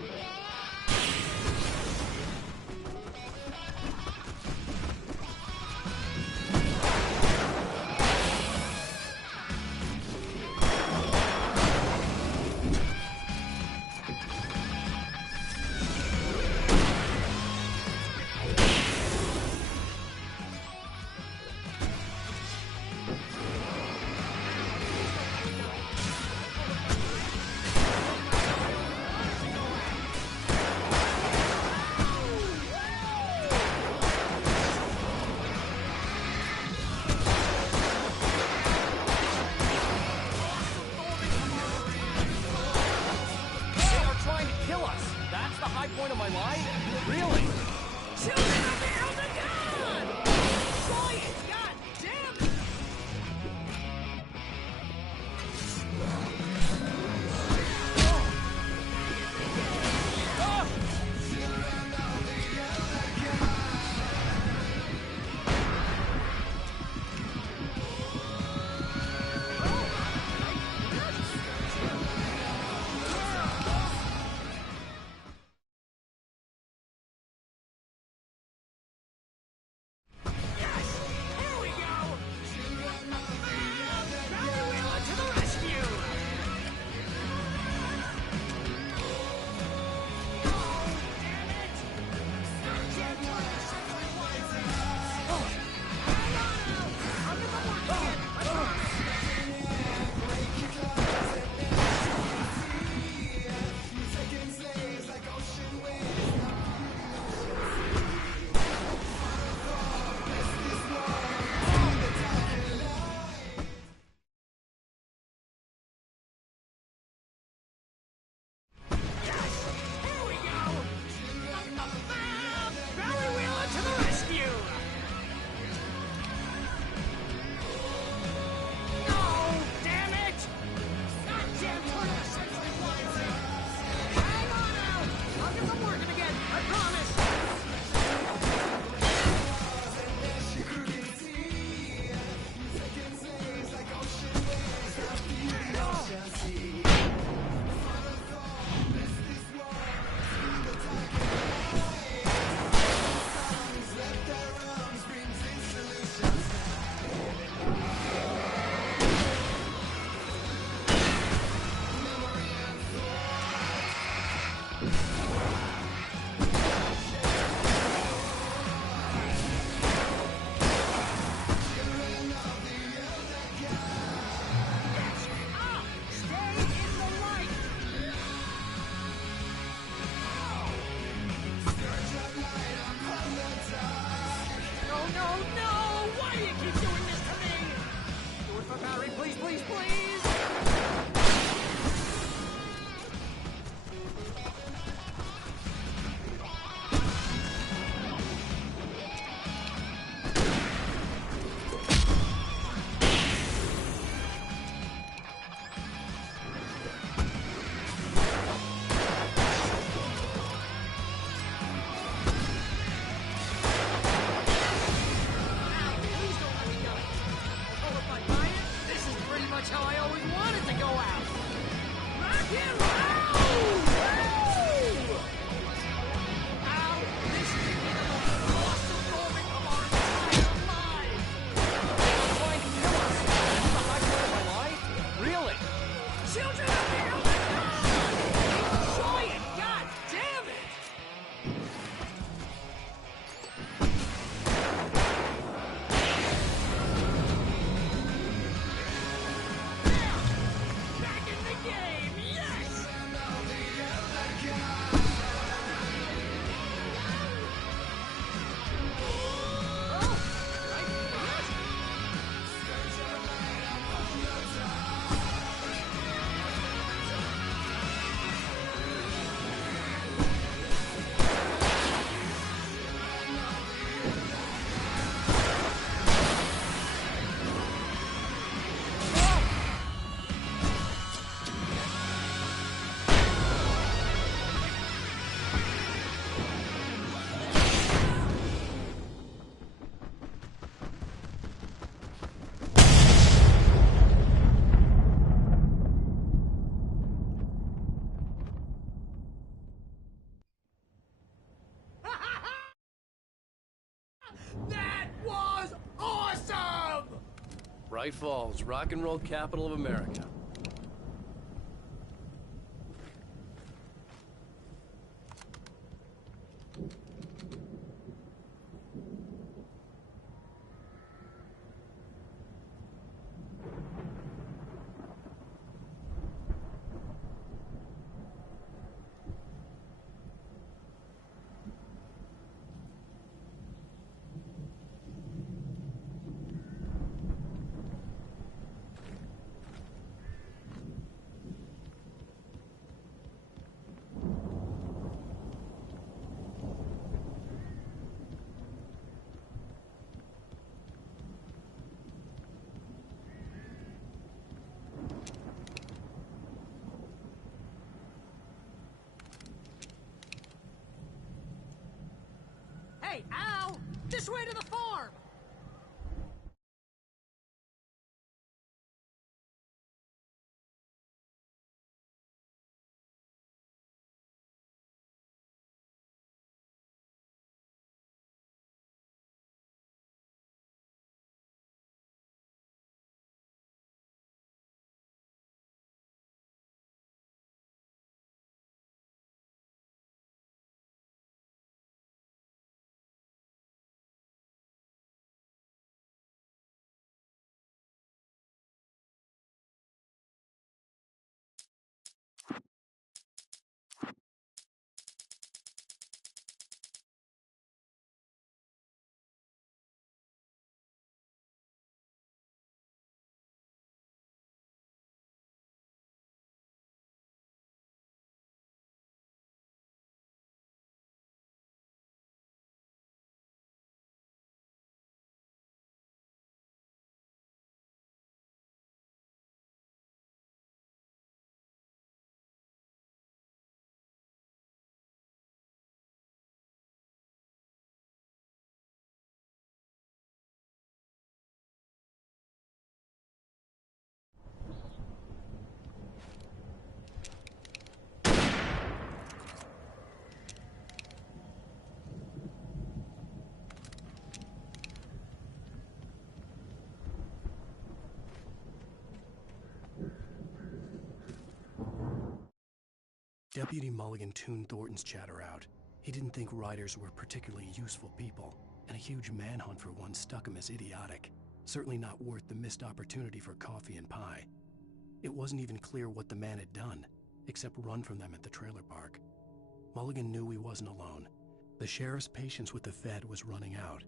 Point of my life? Really? Children of the Elder God! Quiet! God damn it! That was awesome! Bright Falls, rock and roll capital of America. Hey, Al! This way to the farm! Deputy Mulligan tuned Thornton's chatter out. He didn't think riders were particularly useful people, and a huge manhunt for one struck him as idiotic. Certainly not worth the missed opportunity for coffee and pie. It wasn't even clear what the man had done, except run from them at the trailer park. Mulligan knew he wasn't alone. The sheriff's patience with the Fed was running out.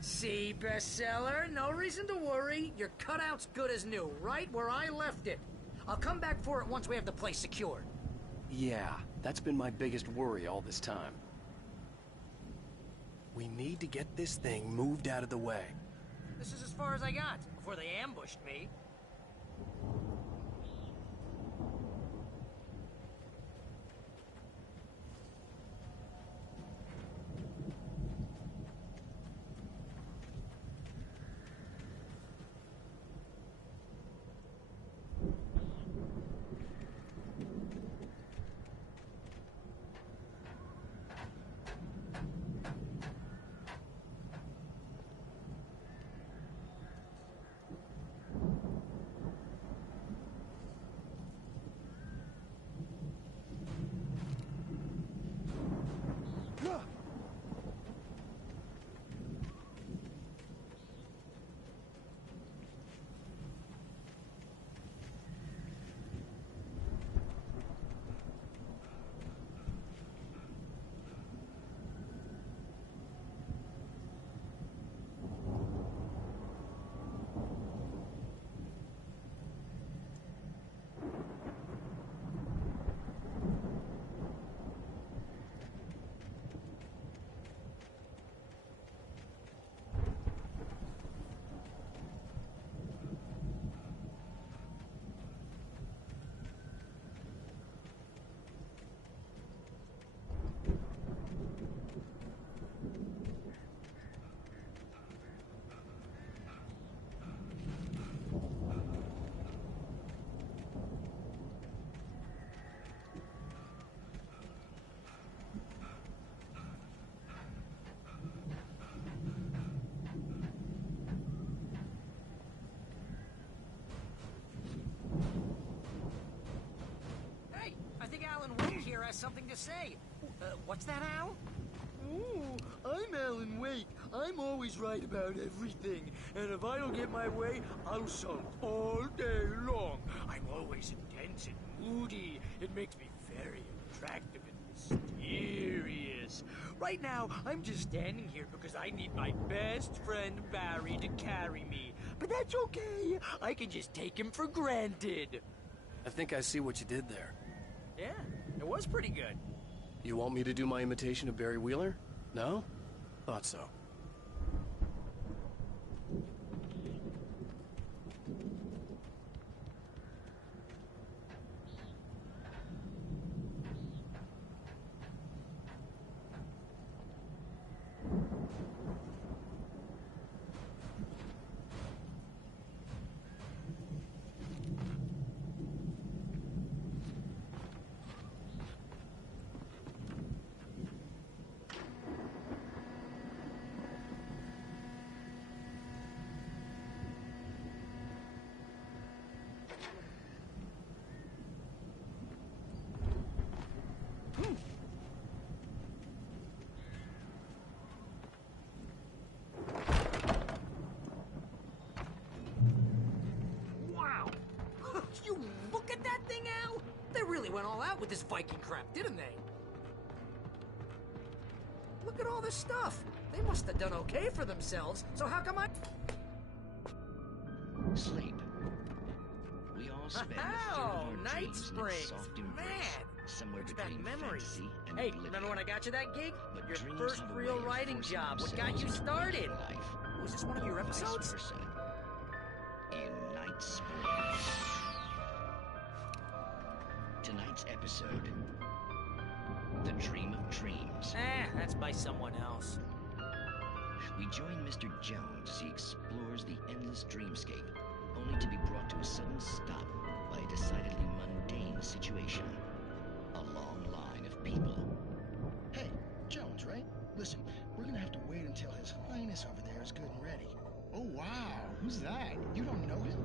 See, bestseller? No reason to worry. Your cutout's good as new, right where I left it. I'll come back for it once we have the place secured. Yeah, that's been my biggest worry all this time. We need to get this thing moved out of the way. This is as far as I got before they ambushed me. Has something to say. What's that, Al? Ooh, I'm Alan Wake. I'm always right about everything. And if I don't get my way, I'll sulk all day long. I'm always intense and moody. It makes me very attractive and mysterious. Right now, I'm just standing here because I need my best friend Barry to carry me. But that's okay. I can just take him for granted. I think I see what you did there. Yeah, it was pretty good. You want me to do my imitation of Barry Wheeler? No? Thought so. You look at that thing, Al? They really went all out with this Viking crap, didn't they? Look at all this stuff. They must have done okay for themselves, so how come I... Sleep. We all spend a third of our Night dreams in Springs. its soft embrace, Man, somewhere brings back between memories. fantasy and Hey, oblivion. remember when I got you that gig? But Your dreams first have a real way of writing forcing job. What got you themselves into started? life. Was this one of your Vice episodes? versa. In Night Springs. Tonight's episode, The Dream of Dreams. That's by someone else. We join Mr. Jones as he explores the endless dreamscape, only to be brought to a sudden stop by a decidedly mundane situation. A long line of people. Hey, Jones, right? Listen, we're gonna have to wait until His Highness over there is good and ready. Oh, wow. Who's that? You don't know him?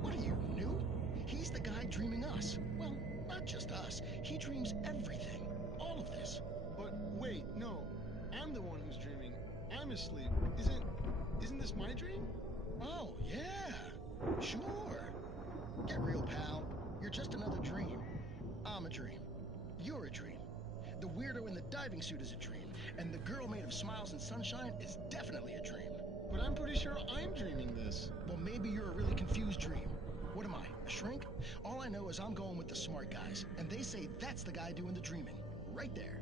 What are you, new? He's the guy dreaming us. Well, not just us. He dreams everything. All of this. But wait, no. I'm the one who's dreaming. I'm asleep. Isn't this my dream? Oh, yeah. Sure. Get real, pal. You're just another dream. I'm a dream. You're a dream. The weirdo in the diving suit is a dream. And the girl made of smiles and sunshine is definitely a dream. But I'm pretty sure I'm dreaming this. Well, maybe you're a really confused dream. What am I, A shrink? All I know is I'm going with the smart guys, and they say that's the guy doing the dreaming. Right there.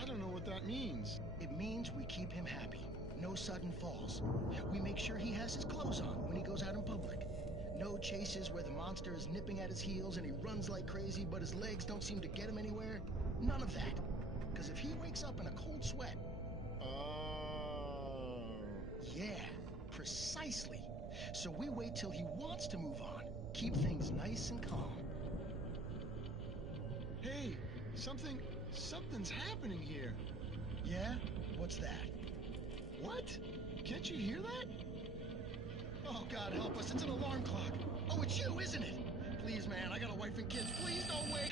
I don't know what that means. It means we keep him happy. No sudden falls. We make sure he has his clothes on when he goes out in public. No chases where the monster is nipping at his heels and he runs like crazy, but his legs don't seem to get him anywhere. None of that. Because if he wakes up in a cold sweat... Oh. Yeah, precisely. So we wait till he wants to move on. Keep things nice and calm. Hey, something's happening here. Yeah? What's that? What? Can't you hear that? Oh, God help us, it's an alarm clock. Oh, it's you, isn't it? Please, man, I got a wife and kids. Please don't wait.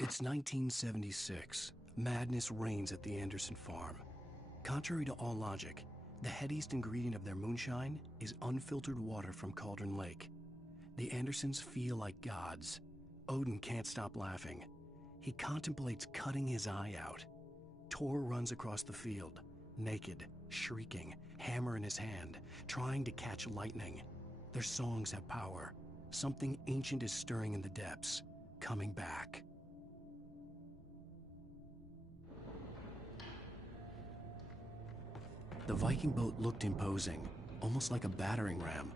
It's 1976. Madness reigns at the Anderson farm. Contrary to all logic, the headiest ingredient of their moonshine is unfiltered water from Cauldron Lake. The Andersons feel like gods. Odin can't stop laughing. He contemplates cutting his eye out. Tor runs across the field, naked, shrieking, hammer in his hand, trying to catch lightning. Their songs have power. Something ancient is stirring in the depths, coming back. The Viking boat looked imposing, almost like a battering ram.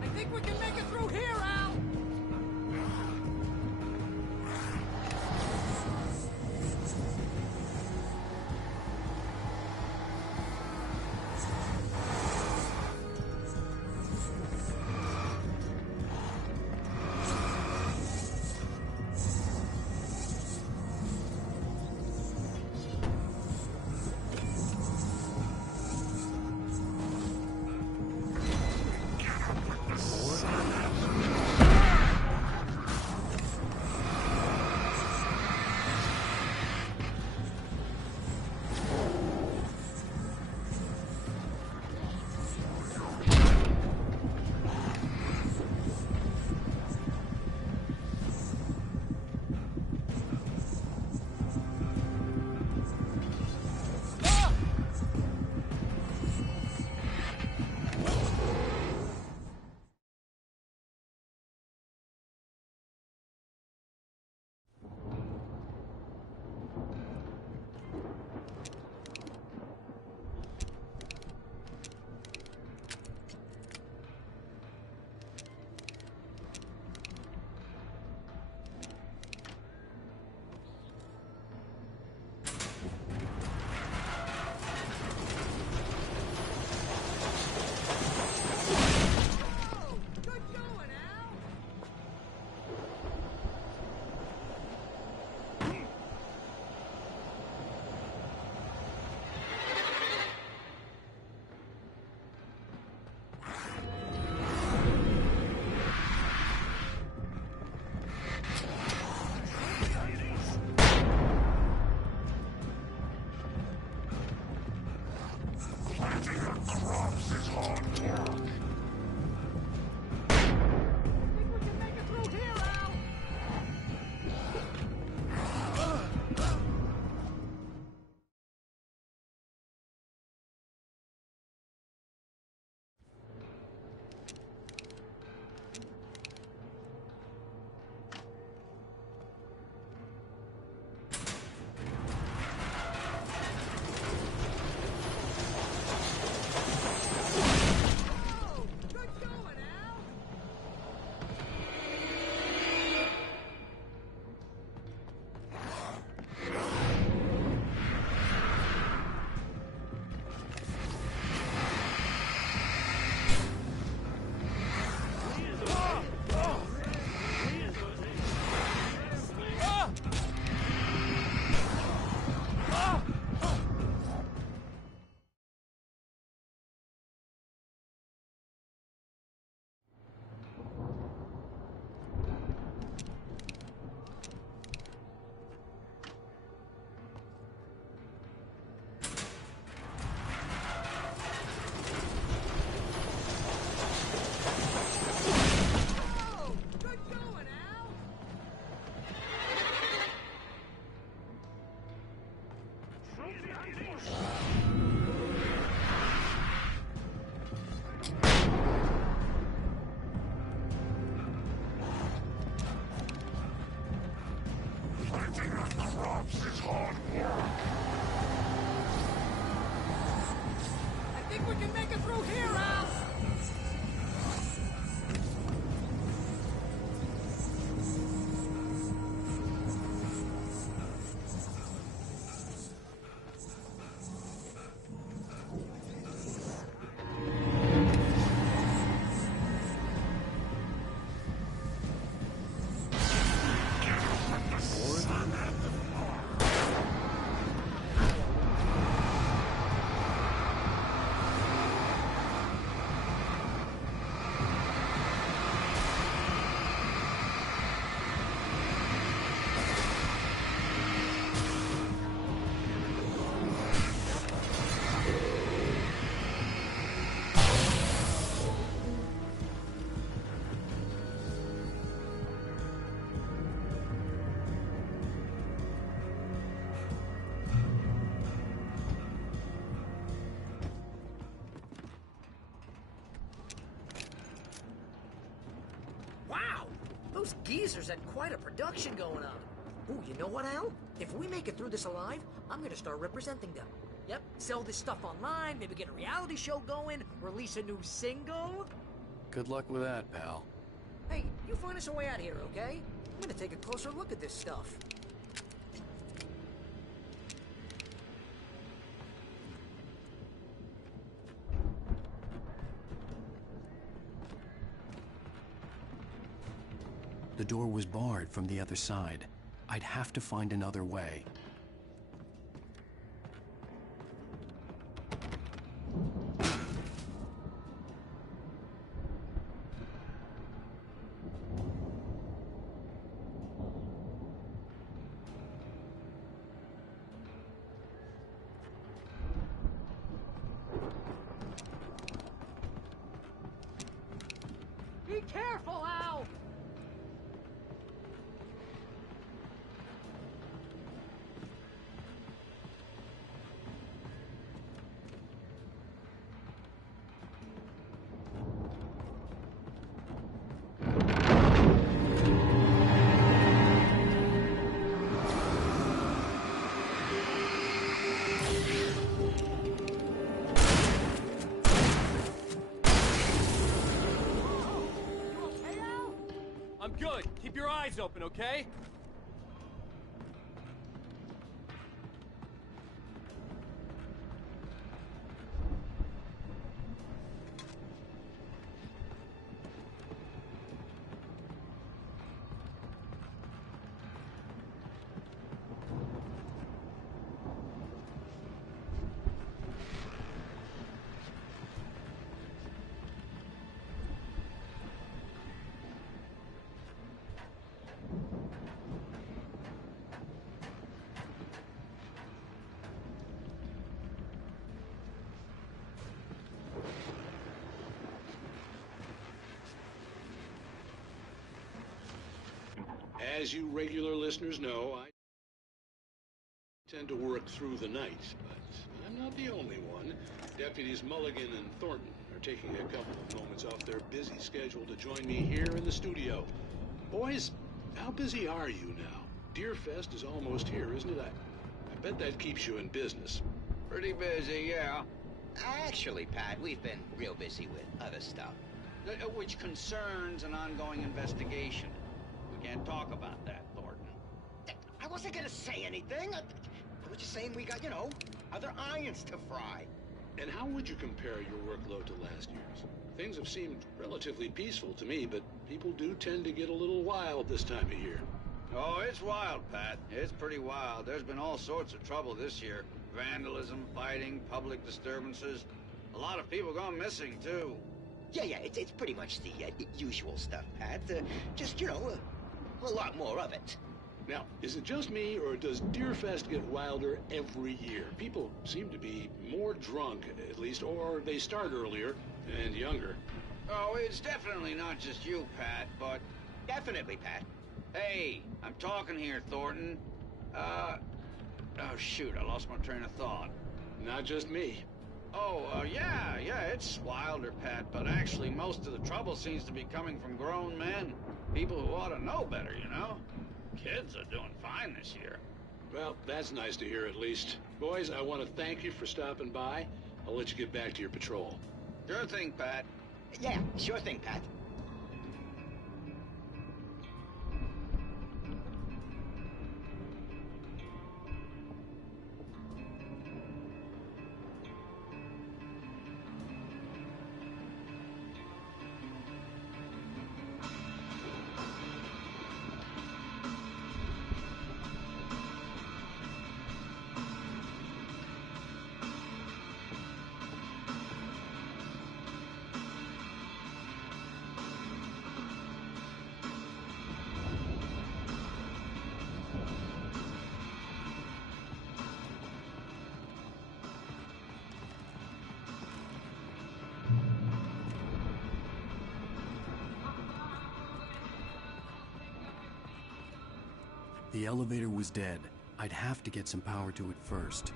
I think we can make it through here, Al! I think we can make it through here, Al! Wow! Those geezers had quite a production going on. Ooh, you know what, Al? If we make it through this alive, I'm gonna start representing them. Yep, sell this stuff online, maybe get a reality show going, release a new single. Good luck with that, pal. Hey, you find us a way out here, okay? I'm gonna take a closer look at this stuff. The door was barred from the other side. I'd have to find another way. Be careful, Al! I'm good. Keep your eyes open, okay? As you regular listeners know, I tend to work through the night, but I'm not the only one. Deputies Mulligan and Thornton are taking a couple of moments off their busy schedule to join me here in the studio. Boys, how busy are you now? Deerfest is almost here, isn't it? I bet that keeps you in business. Pretty busy, yeah. Actually, Pat, we've been real busy with other stuff, which concerns an ongoing investigation. We can't talk about that, Thornton. I wasn't gonna say anything. I was just saying we got, other irons to fry. And how would you compare your workload to last year's? Things have seemed relatively peaceful to me, but people do tend to get a little wild this time of year. Oh, it's wild, Pat. It's pretty wild. There's been all sorts of trouble this year. Vandalism, fighting, public disturbances. A lot of people gone missing, too. Yeah, it's pretty much the usual stuff, Pat. Just, a lot more of it. Now, is it just me, or does Deerfest get wilder every year? People seem to be more drunk, at least, or they start earlier and younger. Oh, it's definitely not just you, Pat, but... Definitely, Pat. Hey, I'm talking here, Thornton. Oh, shoot, I lost my train of thought. Not just me. Oh, yeah, it's Wilder, Pat, but actually most of the trouble seems to be coming from grown men. People who ought to know better, you know? Kids are doing fine this year. Well, that's nice to hear at least. Boys, I want to thank you for stopping by. I'll let you get back to your patrol. Sure thing, Pat. Yeah, sure thing, Pat. The elevator was dead. I'd have to get some power to it first.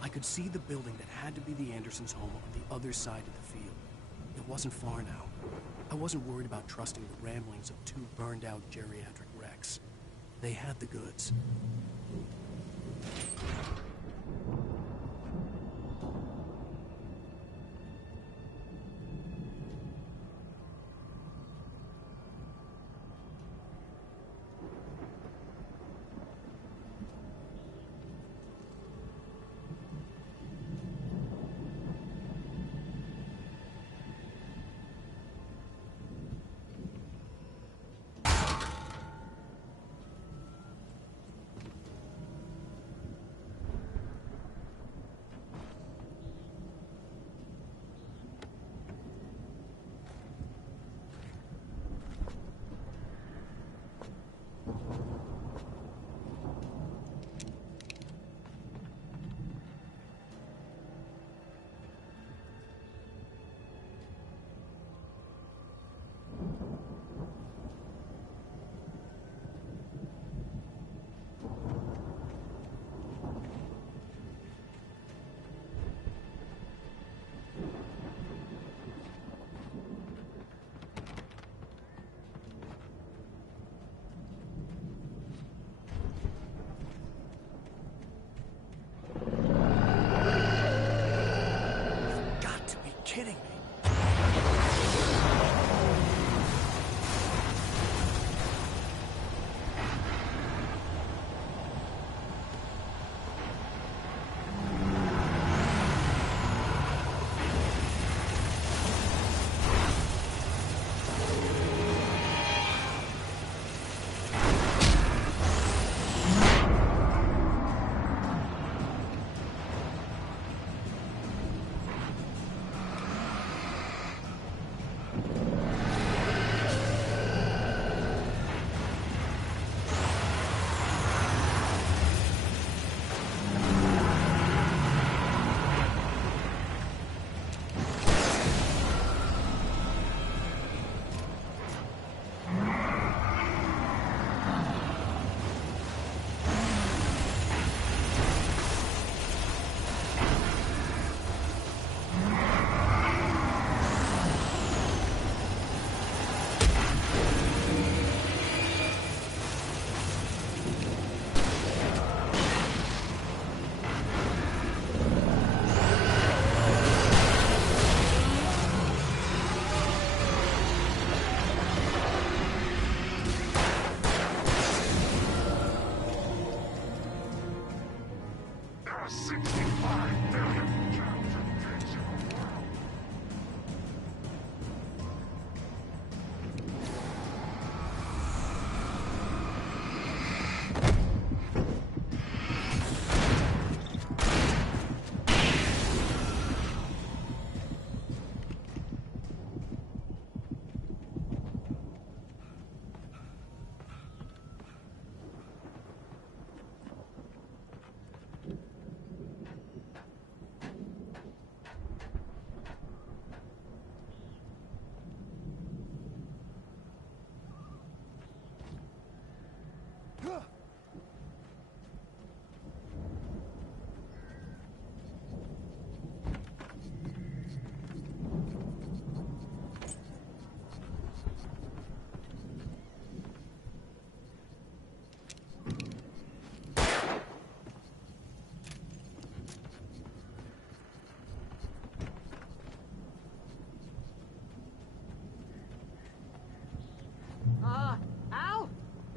I could see the building that had to be the Andersons' home on the other side of the field. It wasn't far now. I wasn't worried about trusting the ramblings of two burned-out geriatric wrecks. They had the goods. Kidding me.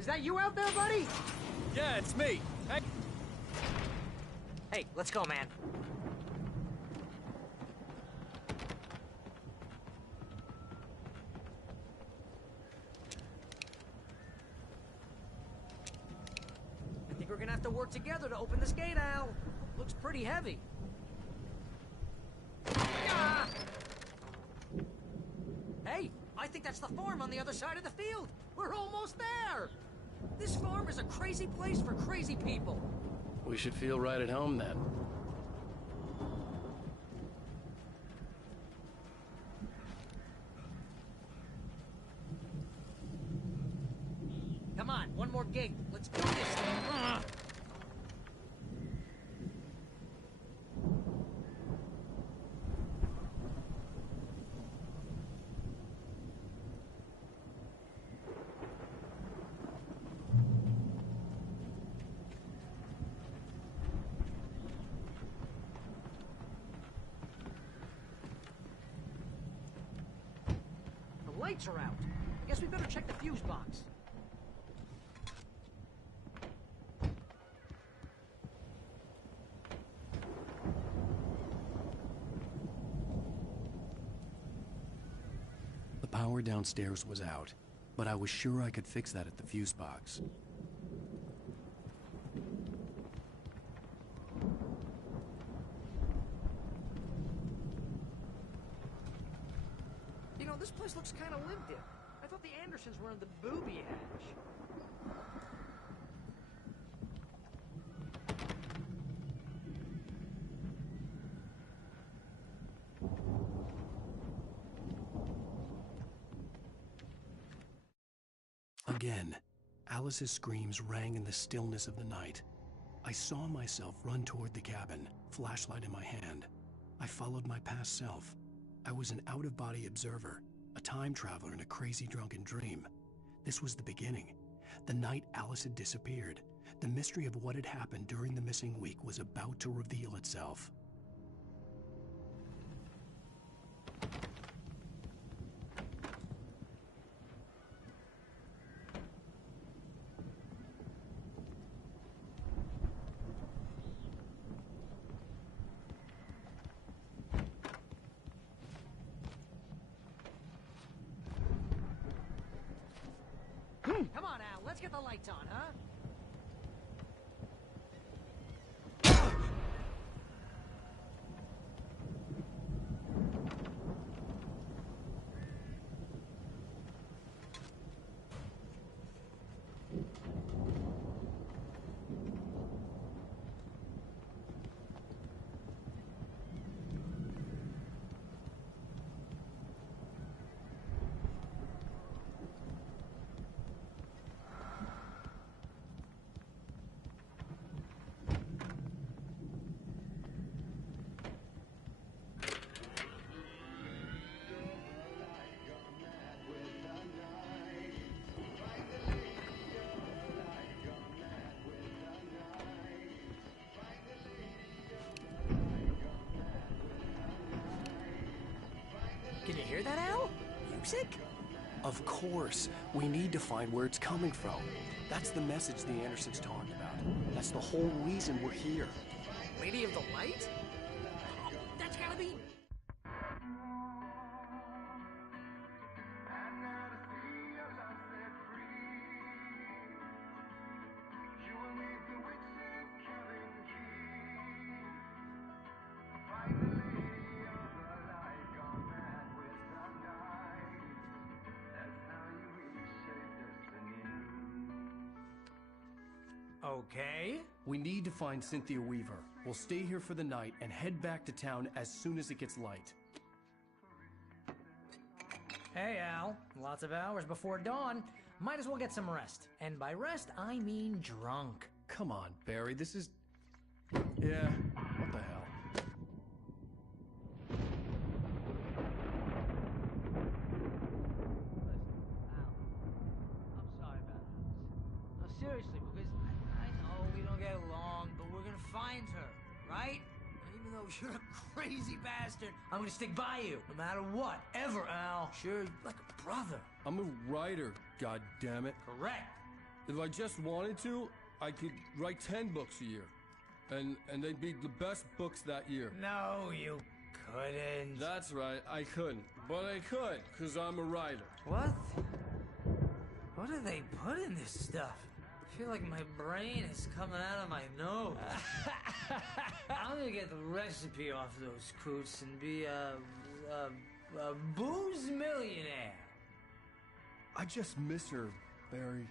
that you out there, buddy? Yeah, it's me. Hey. Hey, let's go, man. I think we're gonna have to work together to open this gate, Al. Looks pretty heavy. Ah! Hey, I think that's the farm on the other side of the field. We're almost there. This farm is a crazy place for crazy people. We should feel right at home then. Come on, one more gate. Let's do this thing. The lights are out. I guess we better check the fuse box. The power downstairs was out, but I was sure I could fix that at the fuse box. You know, this place looks kind of lived in. I thought the Andersons were in the booby hatch. Again, Alice's screams rang in the stillness of the night. I saw myself run toward the cabin, flashlight in my hand. I followed my past self. I was an out-of-body observer, a time traveler in a crazy drunken dream. This was the beginning. The night Alice had disappeared. The mystery of what had happened during the missing week was about to reveal itself. Come on, Al, let's get the lights on, huh? Can you hear that, Al? Music? Of course. We need to find where it's coming from. That's the message the Andersons talked about. That's the whole reason we're here. Lady of the Light? Oh, that's gotta be... Okay. We need to find Cynthia Weaver. We'll stay here for the night and head back to town as soon as it gets light. Hey, Al. Lots of hours before dawn. Might as well get some rest. And by rest, I mean drunk. Come on, Barry, this is... Yeah, what the hell? I'm sorry about this. No, seriously, because I know we don't get along, but we're gonna find her, right? And even though you're a crazy bastard, I'm gonna stick by you, no matter what, ever, Al. Sure, like a brother. I'm a writer, goddammit. Correct. If I just wanted to, I could write 10 books a year. And they'd be the best books that year. No, you couldn't. That's right, I couldn't. But I could, because I'm a writer. What? What do they put in this stuff? I feel like my brain is coming out of my nose. I'm gonna get the recipe off those coots and be a booze millionaire. I just miss her, Barry.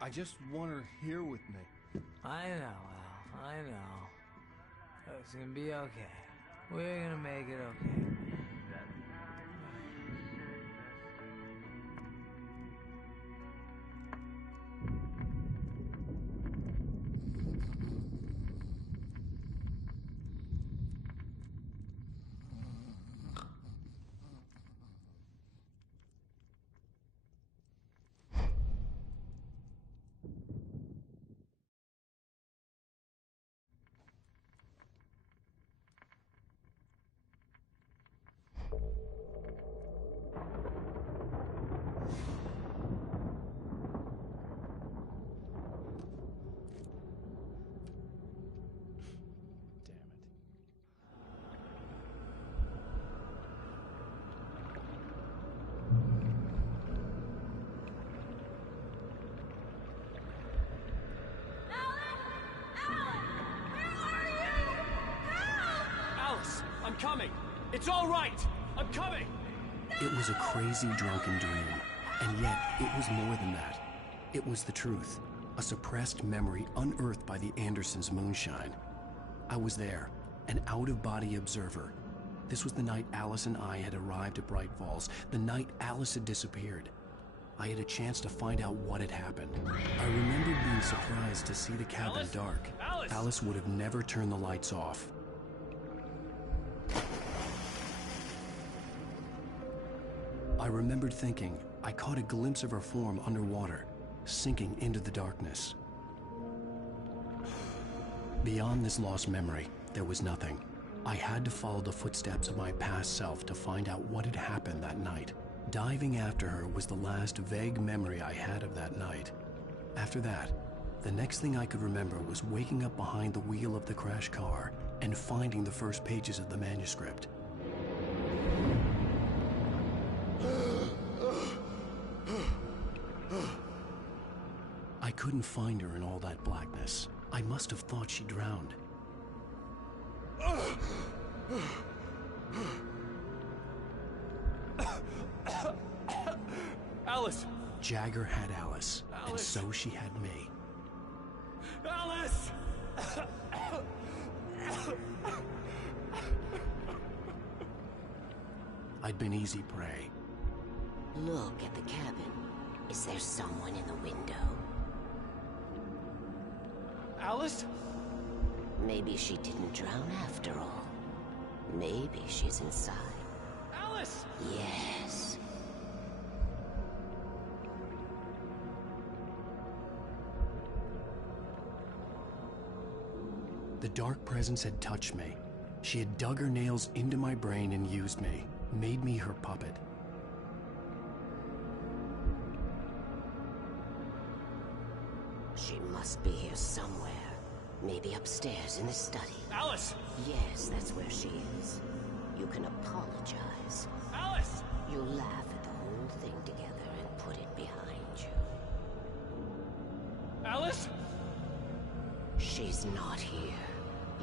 I just want her here with me. I know, Al. I know. It's gonna be okay. We're gonna make it okay. I'm coming! It's all right! I'm coming! It was a crazy drunken dream, and yet it was more than that. It was the truth, a suppressed memory unearthed by the Andersons' moonshine. I was there, an out-of-body observer. This was the night Alice and I had arrived at Bright Falls, the night Alice had disappeared. I had a chance to find out what had happened. I remembered being surprised to see the cabin dark. Alice would have never turned the lights off. I remembered thinking I caught a glimpse of her form underwater, sinking into the darkness. Beyond this lost memory, there was nothing. I had to follow the footsteps of my past self to find out what had happened that night. Diving after her was the last vague memory I had of that night. After that, the next thing I could remember was waking up behind the wheel of the crashed car and finding the first pages of the manuscript. I couldn't find her in all that blackness. I must have thought she drowned. Alice! Jagger had Alice, and so she had me. Alice! I'd been easy prey. Look at the cabin. Is there someone in the window? Alice? Maybe she didn't drown after all. Maybe she's inside. Alice! Yes. The dark presence had touched me. She had dug her nails into my brain and used me, made me her puppet. She must be here somewhere. Maybe upstairs in the study. Alice! Yes, that's where she is. You can apologize. Alice! You'll laugh at the whole thing together and put it behind you. Alice? She's not here.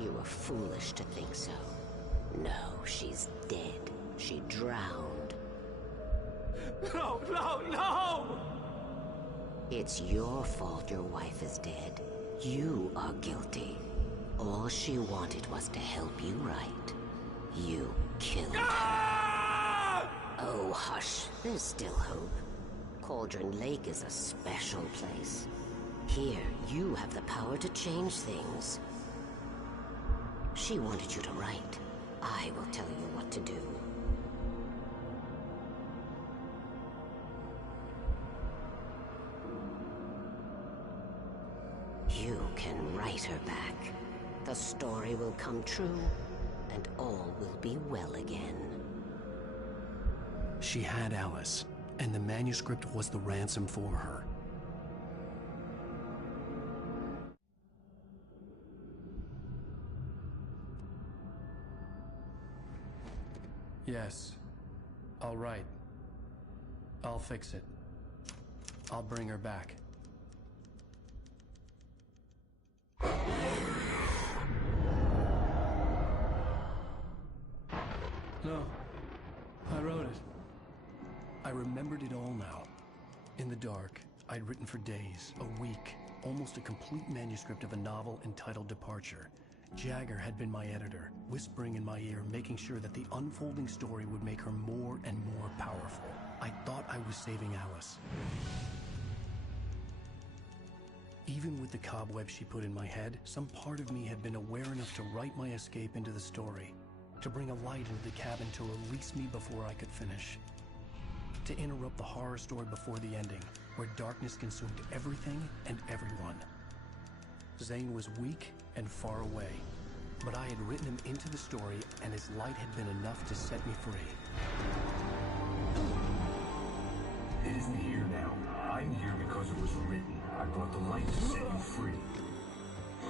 You were foolish to think so. No, she's dead. She drowned. No, no, no! It's your fault your wife is dead. You are guilty. All she wanted was to help you right. You killed her. Oh, hush. There's still hope. Cauldron Lake is a special place. Here, you have the power to change things. She wanted you to write. I will tell you what to do. You can write her back. The story will come true, and all will be well again. She had Alice, and the manuscript was the ransom for her. Yes. All right. I'll fix it. I'll bring her back. No. I wrote it. I remembered it all now. In the dark, I'd written for days, a week, almost a complete manuscript of a novel entitled Departure. Jagger had been my editor, whispering in my ear, making sure that the unfolding story would make her more and more powerful. I thought I was saving Alice. Even with the cobweb she put in my head, some part of me had been aware enough to write my escape into the story, to bring a light into the cabin to release me before I could finish, to interrupt the horror story before the ending, where darkness consumed everything and everyone. Zane was weak and far away, but I had written him into the story, and his light had been enough to set me free. It isn't here now. I'm here because it was written. I brought the light to set you free.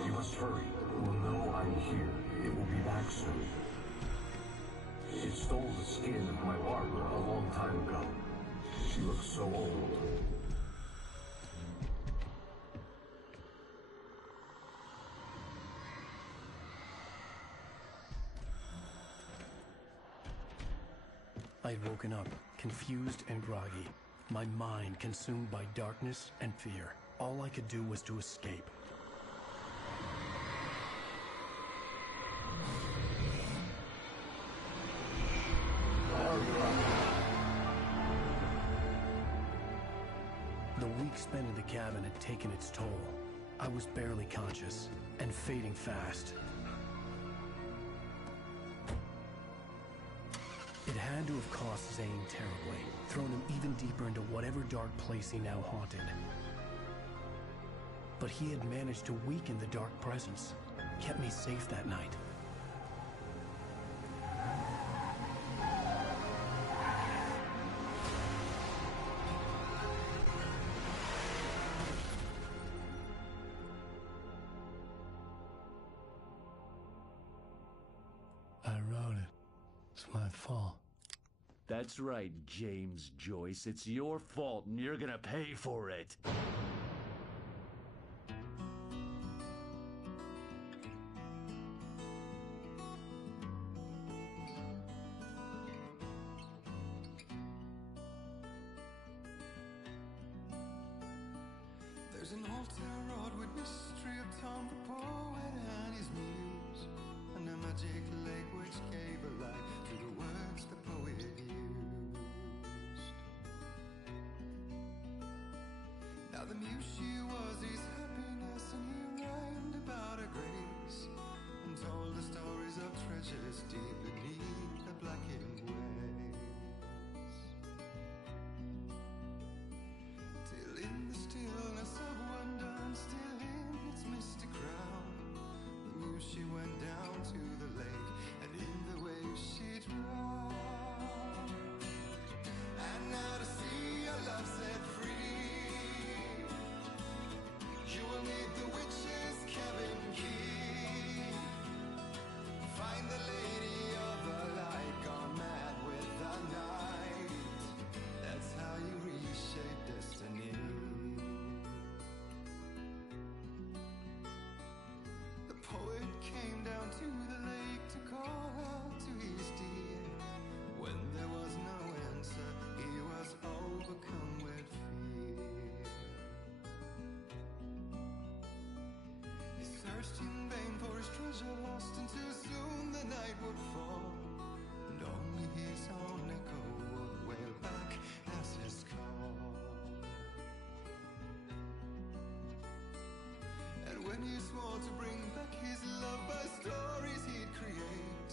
You must hurry. It will know I'm here. It will be back soon. It stole the skin of my Barbara a long time ago. She looks so old. I'd woken up, confused and groggy, my mind consumed by darkness and fear. All I could do was to escape. The week spent in the cabin had taken its toll. I was barely conscious, and fading fast. It had to have cost Zane terribly, thrown him even deeper into whatever dark place he now haunted. But he had managed to weaken the dark presence, kept me safe that night. I wrote it. It's my fault. That's right, James Joyce. It's your fault, and you're gonna pay for it. There's an old town road with mystery of Tom the poet and his muse, and a magic lake which gave a light to the words the poet used. Now the muse she was his happiness, and he rhymed about her grace, and told the stories of treasures deep beneath the blackened waves. Till in the stillness of wonder, still in its misty crown, the muse she went down to the lake, and in the waves she drowned. And now to see your love set free, you will need the witch's cabin key. Find the lady of the light, gone mad with the night. That's how you reshape destiny. The poet came down to the lake to call out to his dear. When there was no answer, he was overcome with fear. He searched in vain for his treasure lost, and too soon the night would fall, and only his own echo would wail back as his call. And when he swore to bring back his love by stories he'd create,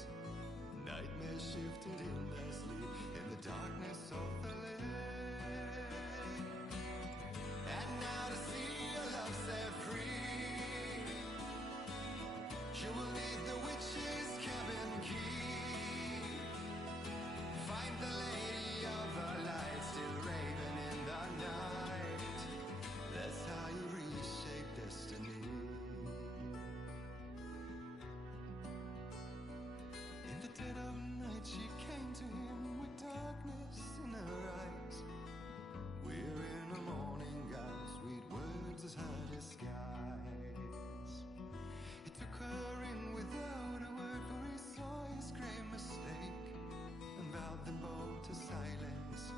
nightmares shifted in their sleep in the darkness of the lake. And now to see your love set free, you will need the witch's cabin key. Find the lady of the light, still raving in the night. That's how you reshape destiny. In the dead of night she came came to him with darkness in her eyes. We're in a morning gown, sweet words as hard as skies. He took her in without a word, for he saw his grave mistake, and vowed them both to silence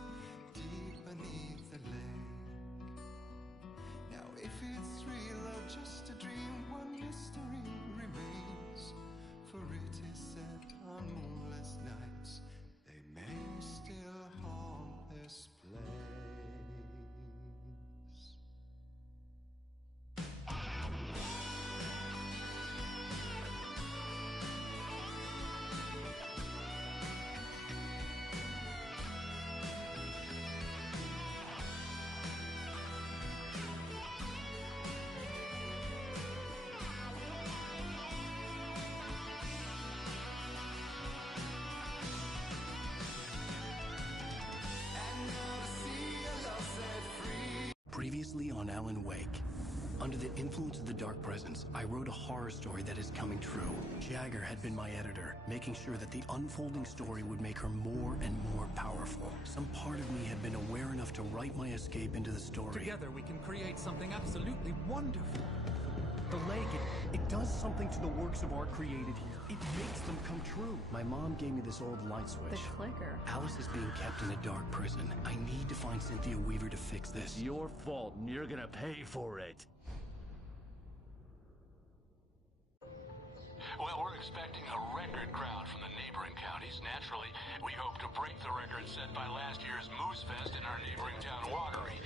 deep beneath the lake. Now if it's real or just a dream, one mystery remains, for it is said on moonless nights they may still haunt this place. Previously on Alan Wake. Under the influence of the Dark Presence, I wrote a horror story that is coming true. Jagger had been my editor, making sure that the unfolding story would make her more and more powerful. Some part of me had been aware enough to write my escape into the story. Together we can create something absolutely wonderful. The lake, it does something to the works of art created here. It makes them come true. My mom gave me this old light switch. The clicker. Alice is being kept in a dark prison. I need to find Cynthia Weaver to fix this. It's your fault, and you're gonna pay for it. Well, we're expecting a record crowd from the neighboring counties. Naturally, we hope to break the record set by last year's Moose Fest in our neighboring town, Watery.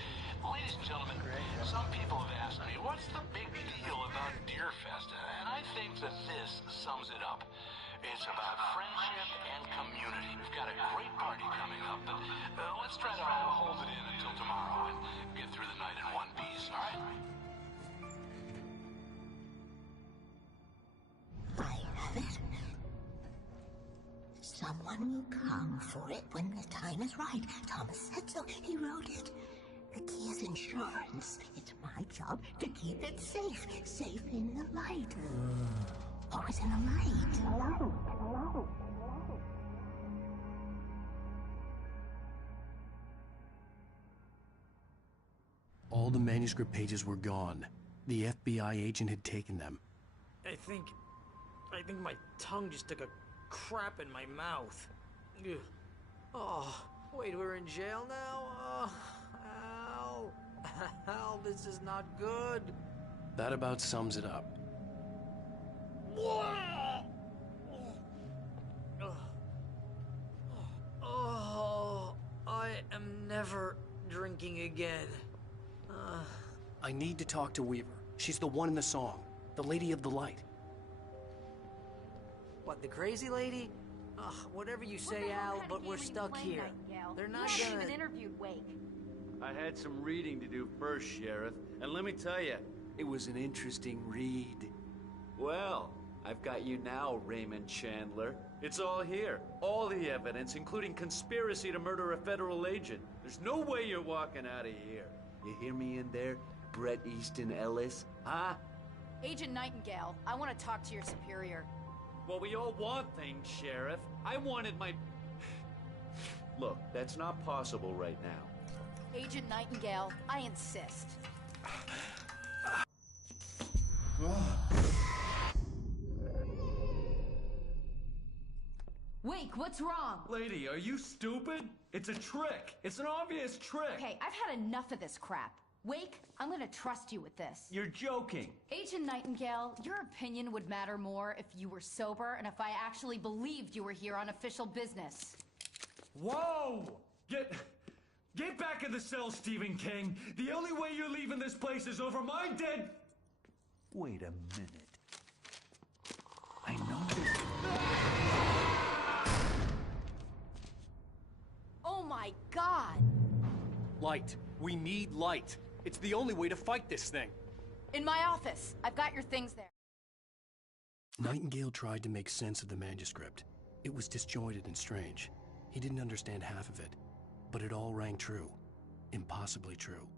Ladies and gentlemen, some people have asked me, what's the big deal about Deer Fest? And I think that this sums it up. It's about friendship and community. We've got a great party coming up, but let's try to hold it in until tomorrow and get through the night in one piece, all right? I have it. Someone will come for it when the time is right. Thomas said so. He wrote it. The key is insurance. It's my job to keep it safe. Safe in the light. Always in the light. All the manuscript pages were gone. The FBI agent had taken them. I think my tongue just took a crap in my mouth. Ugh. Oh, wait, we're in jail now? Oh, Al. Al, this is not good. That about sums it up. Oh, I am never drinking again. I need to talk to Weaver. She's the one in the song. The Lady of the Light. What, the crazy lady? Ugh, whatever you say, Al, but we're stuck here. They're not You haven't gonna... even interviewed Wake. I had some reading to do first, Sheriff, and let me tell you, it was an interesting read. Well, I've got you now, Raymond Chandler. It's all here. All the evidence, including conspiracy to murder a federal agent. There's no way you're walking out of here. You hear me in there, Bret Easton Ellis? Huh? Agent Nightingale, I want to talk to your superior. Well, we all want things, Sheriff. I wanted my... Look, that's not possible right now. Agent Nightingale, I insist. Wake, what's wrong? Lady, are you stupid? It's a trick. It's an obvious trick. Okay, I've had enough of this crap. Wake, I'm gonna trust you with this. You're joking. Agent Nightingale, your opinion would matter more if you were sober and if I actually believed you were here on official business. Whoa! Get back in the cell, Stephen King. The only way you're leaving this place is over my dead... Wait a minute. I know this... Oh my God! Light. We need light. It's the only way to fight this thing. In my office. I've got your things there. Nightingale tried to make sense of the manuscript. It was disjointed and strange. He didn't understand half of it, but it all rang true. Impossibly true.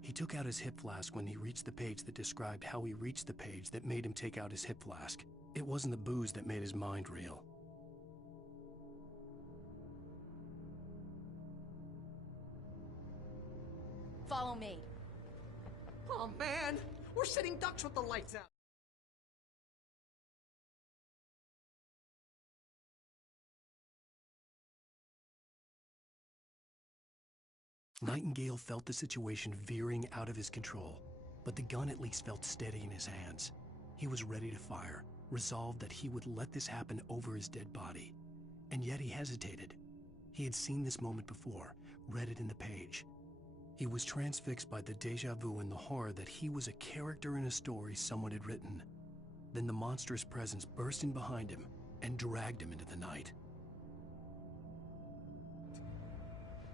He took out his hip flask when he reached the page that described how he reached the page that made him take out his hip flask. It wasn't the booze that made his mind reel. We're sitting ducks with the lights out. Nightingale felt the situation veering out of his control, but the gun at least felt steady in his hands. He was ready to fire, resolved that he would let this happen over his dead body. And yet he hesitated. He had seen this moment before, read it in the page. He was transfixed by the déjà vu and the horror that he was a character in a story someone had written. Then the monstrous presence burst in behind him and dragged him into the night.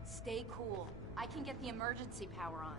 Stay cool. I can get the emergency power on.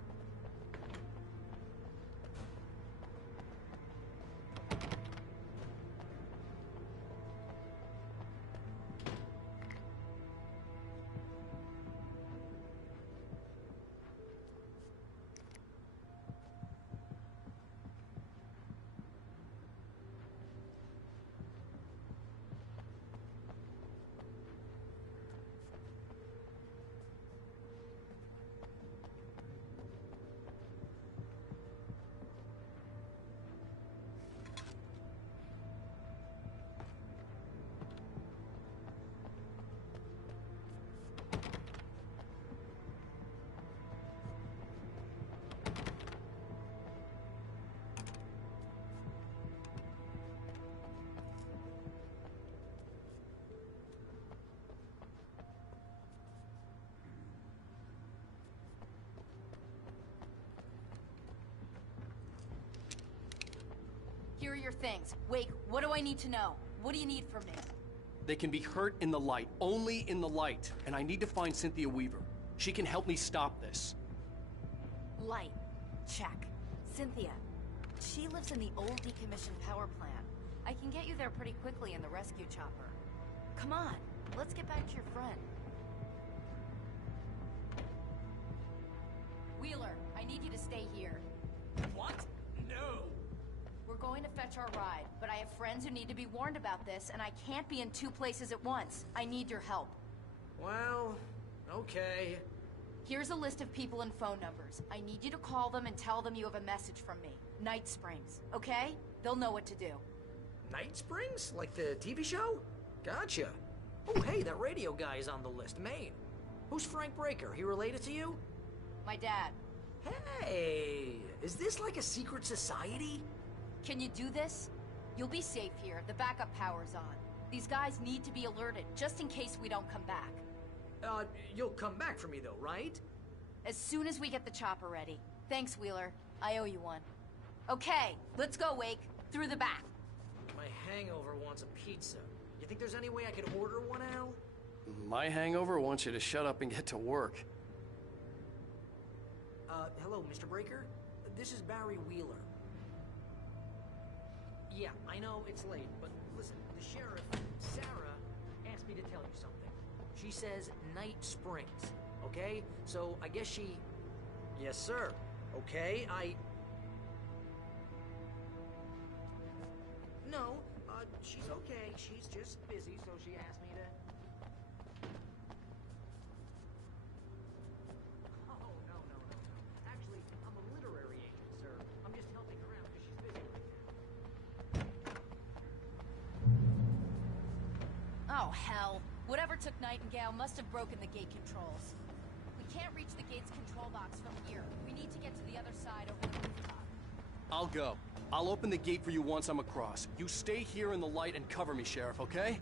Here are your things. Wake, what do I need to know? What do you need from me? They can be hurt in the light, only in the light. And I need to find Cynthia Weaver. She can help me stop this. Light. Check. Cynthia. She lives in the old decommissioned power plant. I can get you there pretty quickly in the rescue chopper. Come on, let's get back to your friend. Wheeler, I need you to stay here. What? No. We're going to fetch our ride, but I have friends who need to be warned about this, and I can't be in two places at once. I need your help. Well, okay. Here's a list of people and phone numbers. I need you to call them and tell them you have a message from me. Night Springs, okay? They'll know what to do. Night Springs? Like the TV show? Gotcha. Oh, hey, that radio guy is on the list. Maine. Who's Frank Breaker? He related to you? My dad. Hey, is this like a secret society? Can you do this? You'll be safe here. The backup power's on. These guys need to be alerted, just in case we don't come back. You'll come back for me though, right? As soon as we get the chopper ready. Thanks, Wheeler. I owe you one. Okay, let's go, Wake. Through the back. My hangover wants a pizza. You think there's any way I could order one, Al? My hangover wants you to shut up and get to work. Hello, Mr. Breaker? This is Barry Wheeler. Yeah, I know it's late, but listen, the sheriff, Sarah, asked me to tell you something. She says Night Springs, okay? So I guess she... Yes, sir. Okay, No, she's okay. She's just busy, so she asked me to... Oh, no. Actually, I'm a literary agent, sir. I'm just helping her out because she's busy right now. Oh, hell. Whatever took Nightingale must have broken the gate controls. We can't reach the gate's control box from here. We need to get to the other side over the rooftop. I'll go. I'll open the gate for you once I'm across. You stay here in the light and cover me, Sheriff, okay?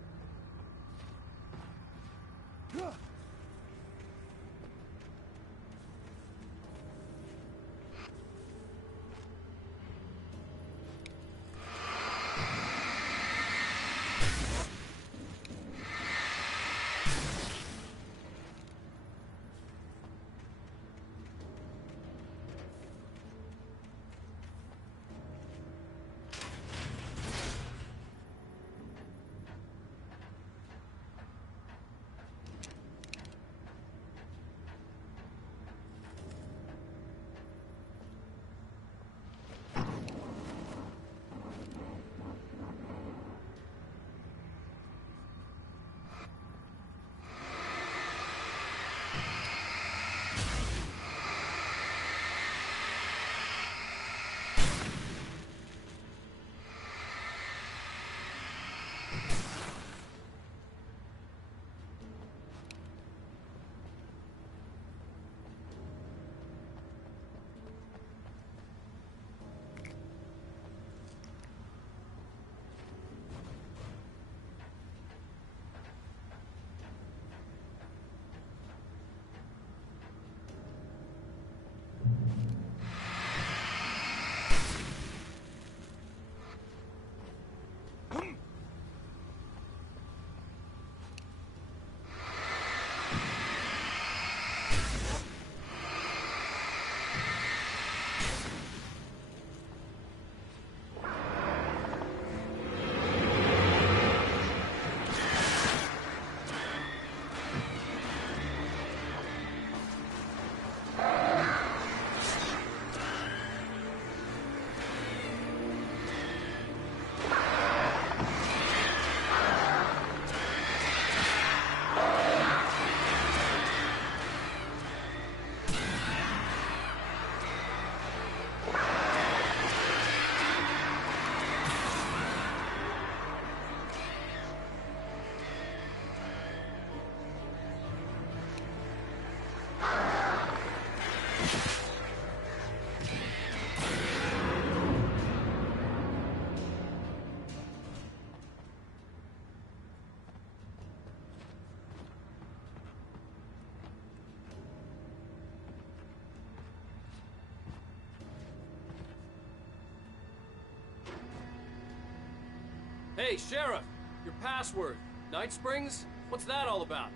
Hey, Sheriff! Your password. Night Springs? What's that all about?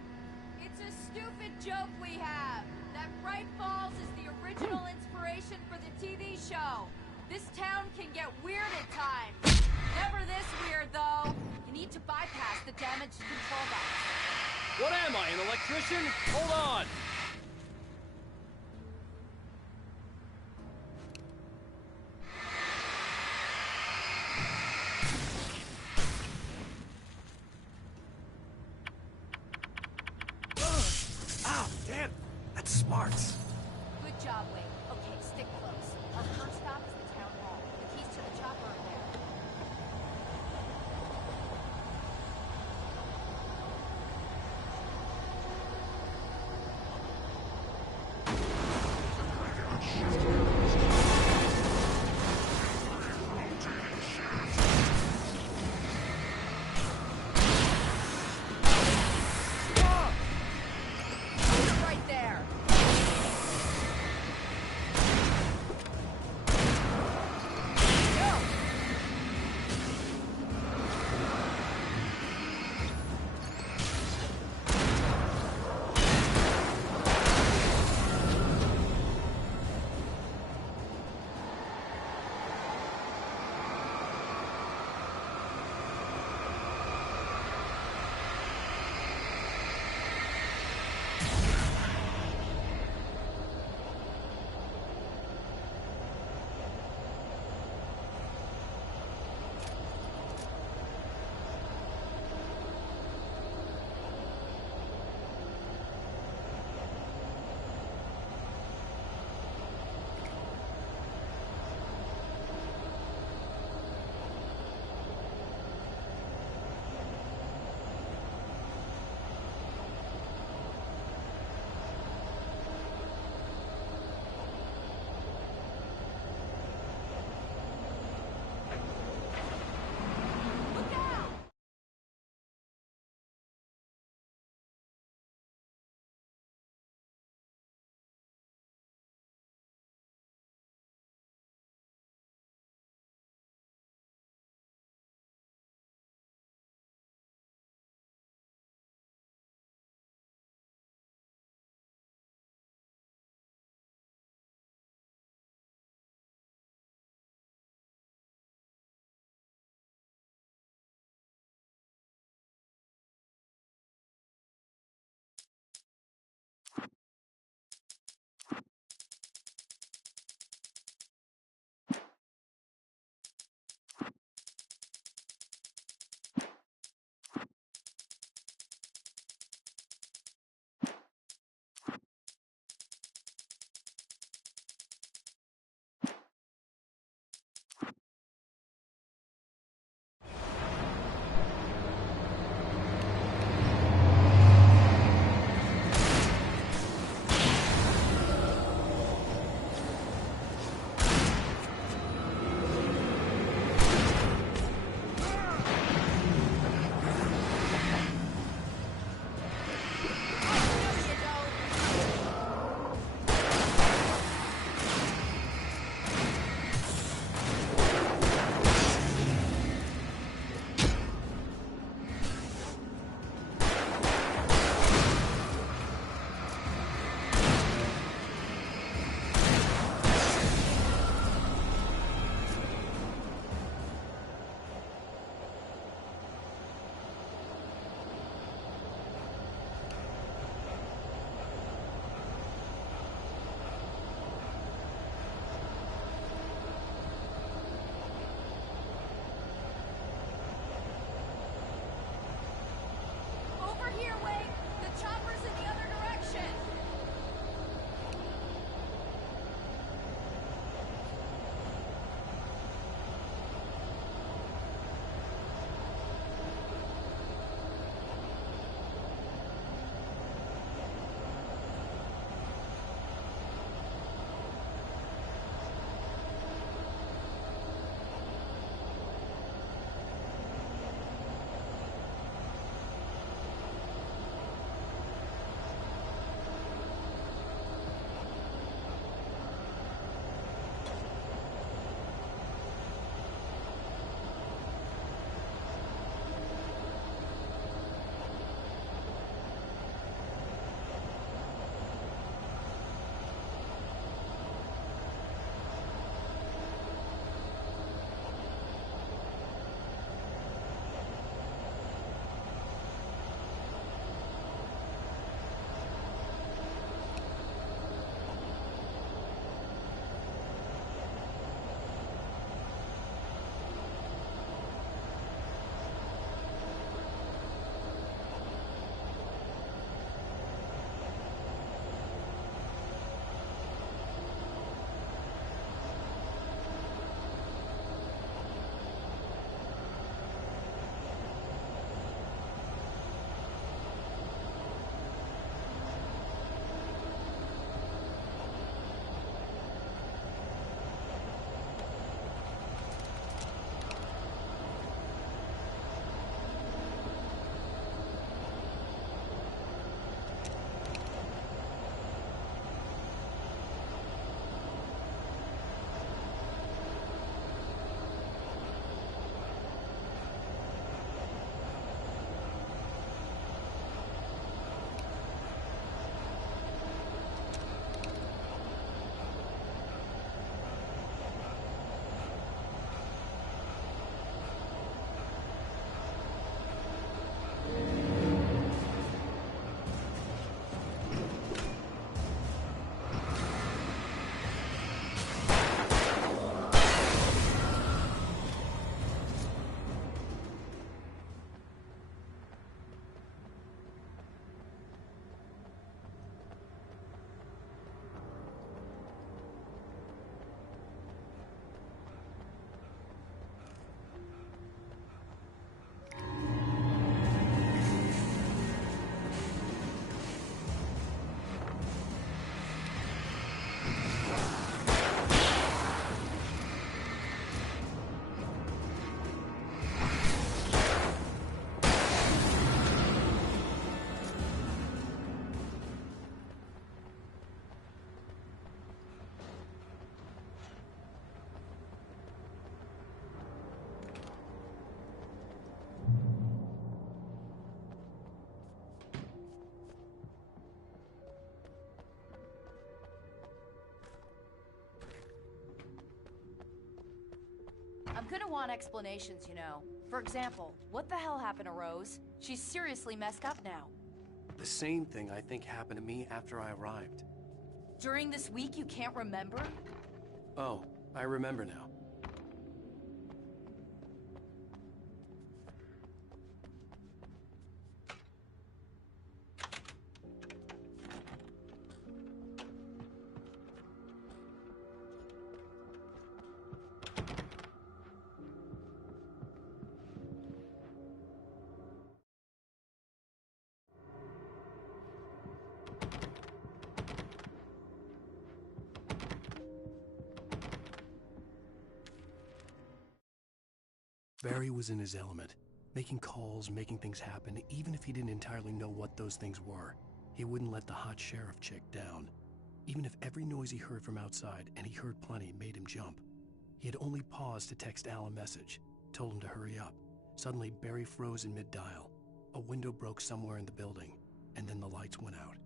It's a stupid joke we have. That Bright Falls is the original inspiration for the TV show. This town can get weird at times. Never this weird, though. You need to bypass the damage control box. What am I, an electrician? Hold on! Ow, damn! That's smart. Good job, Wade. Okay, stick close. Our first stop is the town hall. The keys to the chopper are there. I'm gonna want explanations, you know. For example, what the hell happened to Rose? She's seriously messed up now. The same thing I think happened to me after I arrived. During this week, you can't remember? Oh, I remember now. Barry was in his element, making calls, making things happen, even if he didn't entirely know what those things were. He wouldn't let the hot sheriff chick down. Even if every noise he heard from outside, and he heard plenty, made him jump. He had only paused to text Al a message, told him to hurry up. Suddenly, Barry froze in mid-dial. A window broke somewhere in the building, and then the lights went out.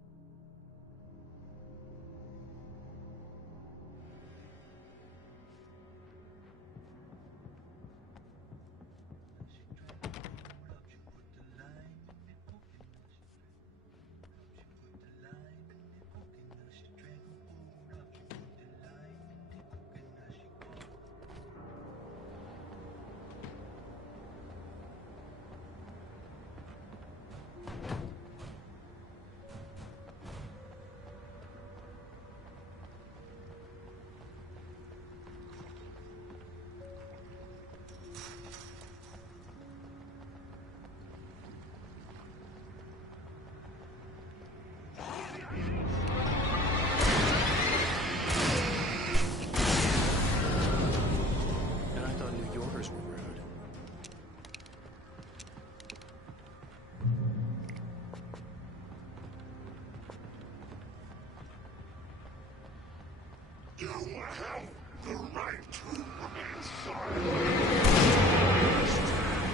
You have the right to remain silent.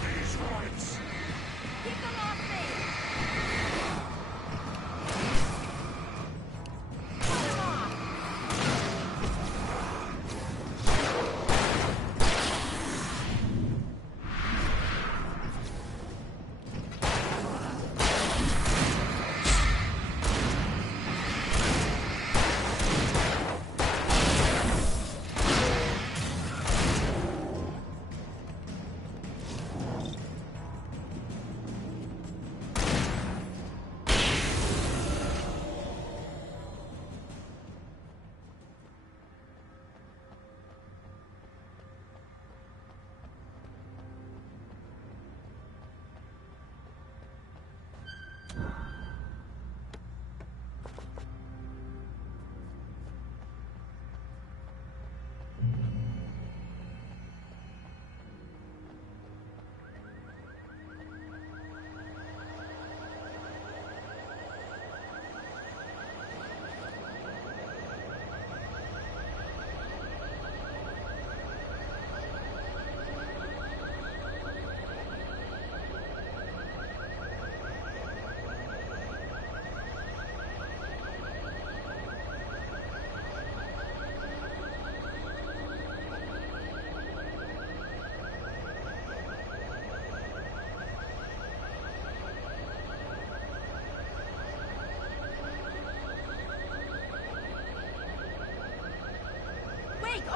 These rights. Keep them off me! Cut him off!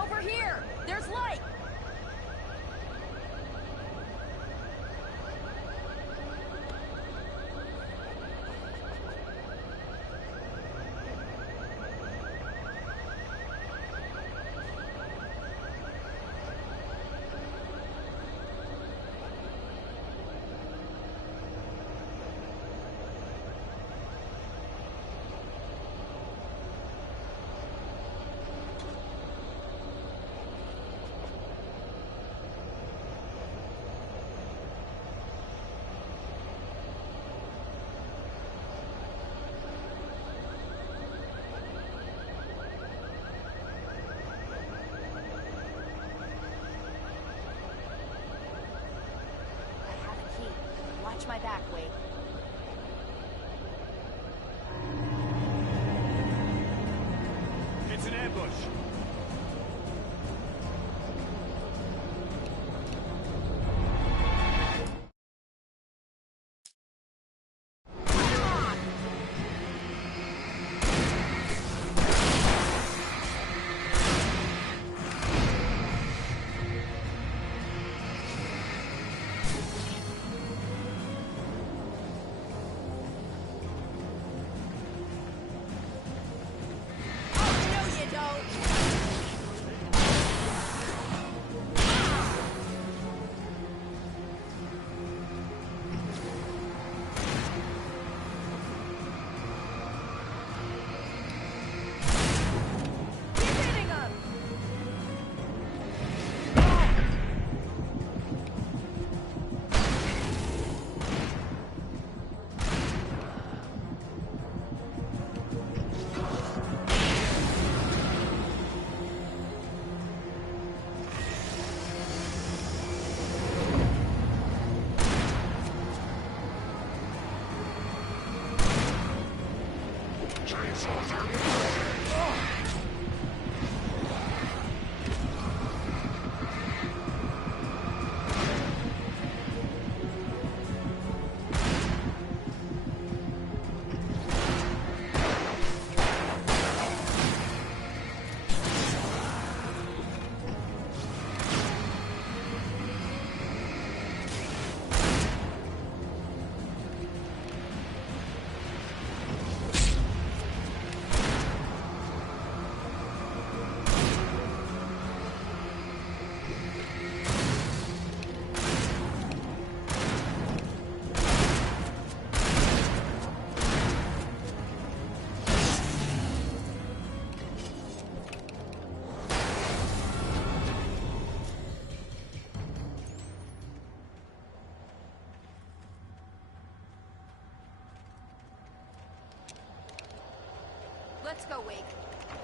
Over here! There's light! Watch my back, Wade. It's an ambush. Let's go, Wake.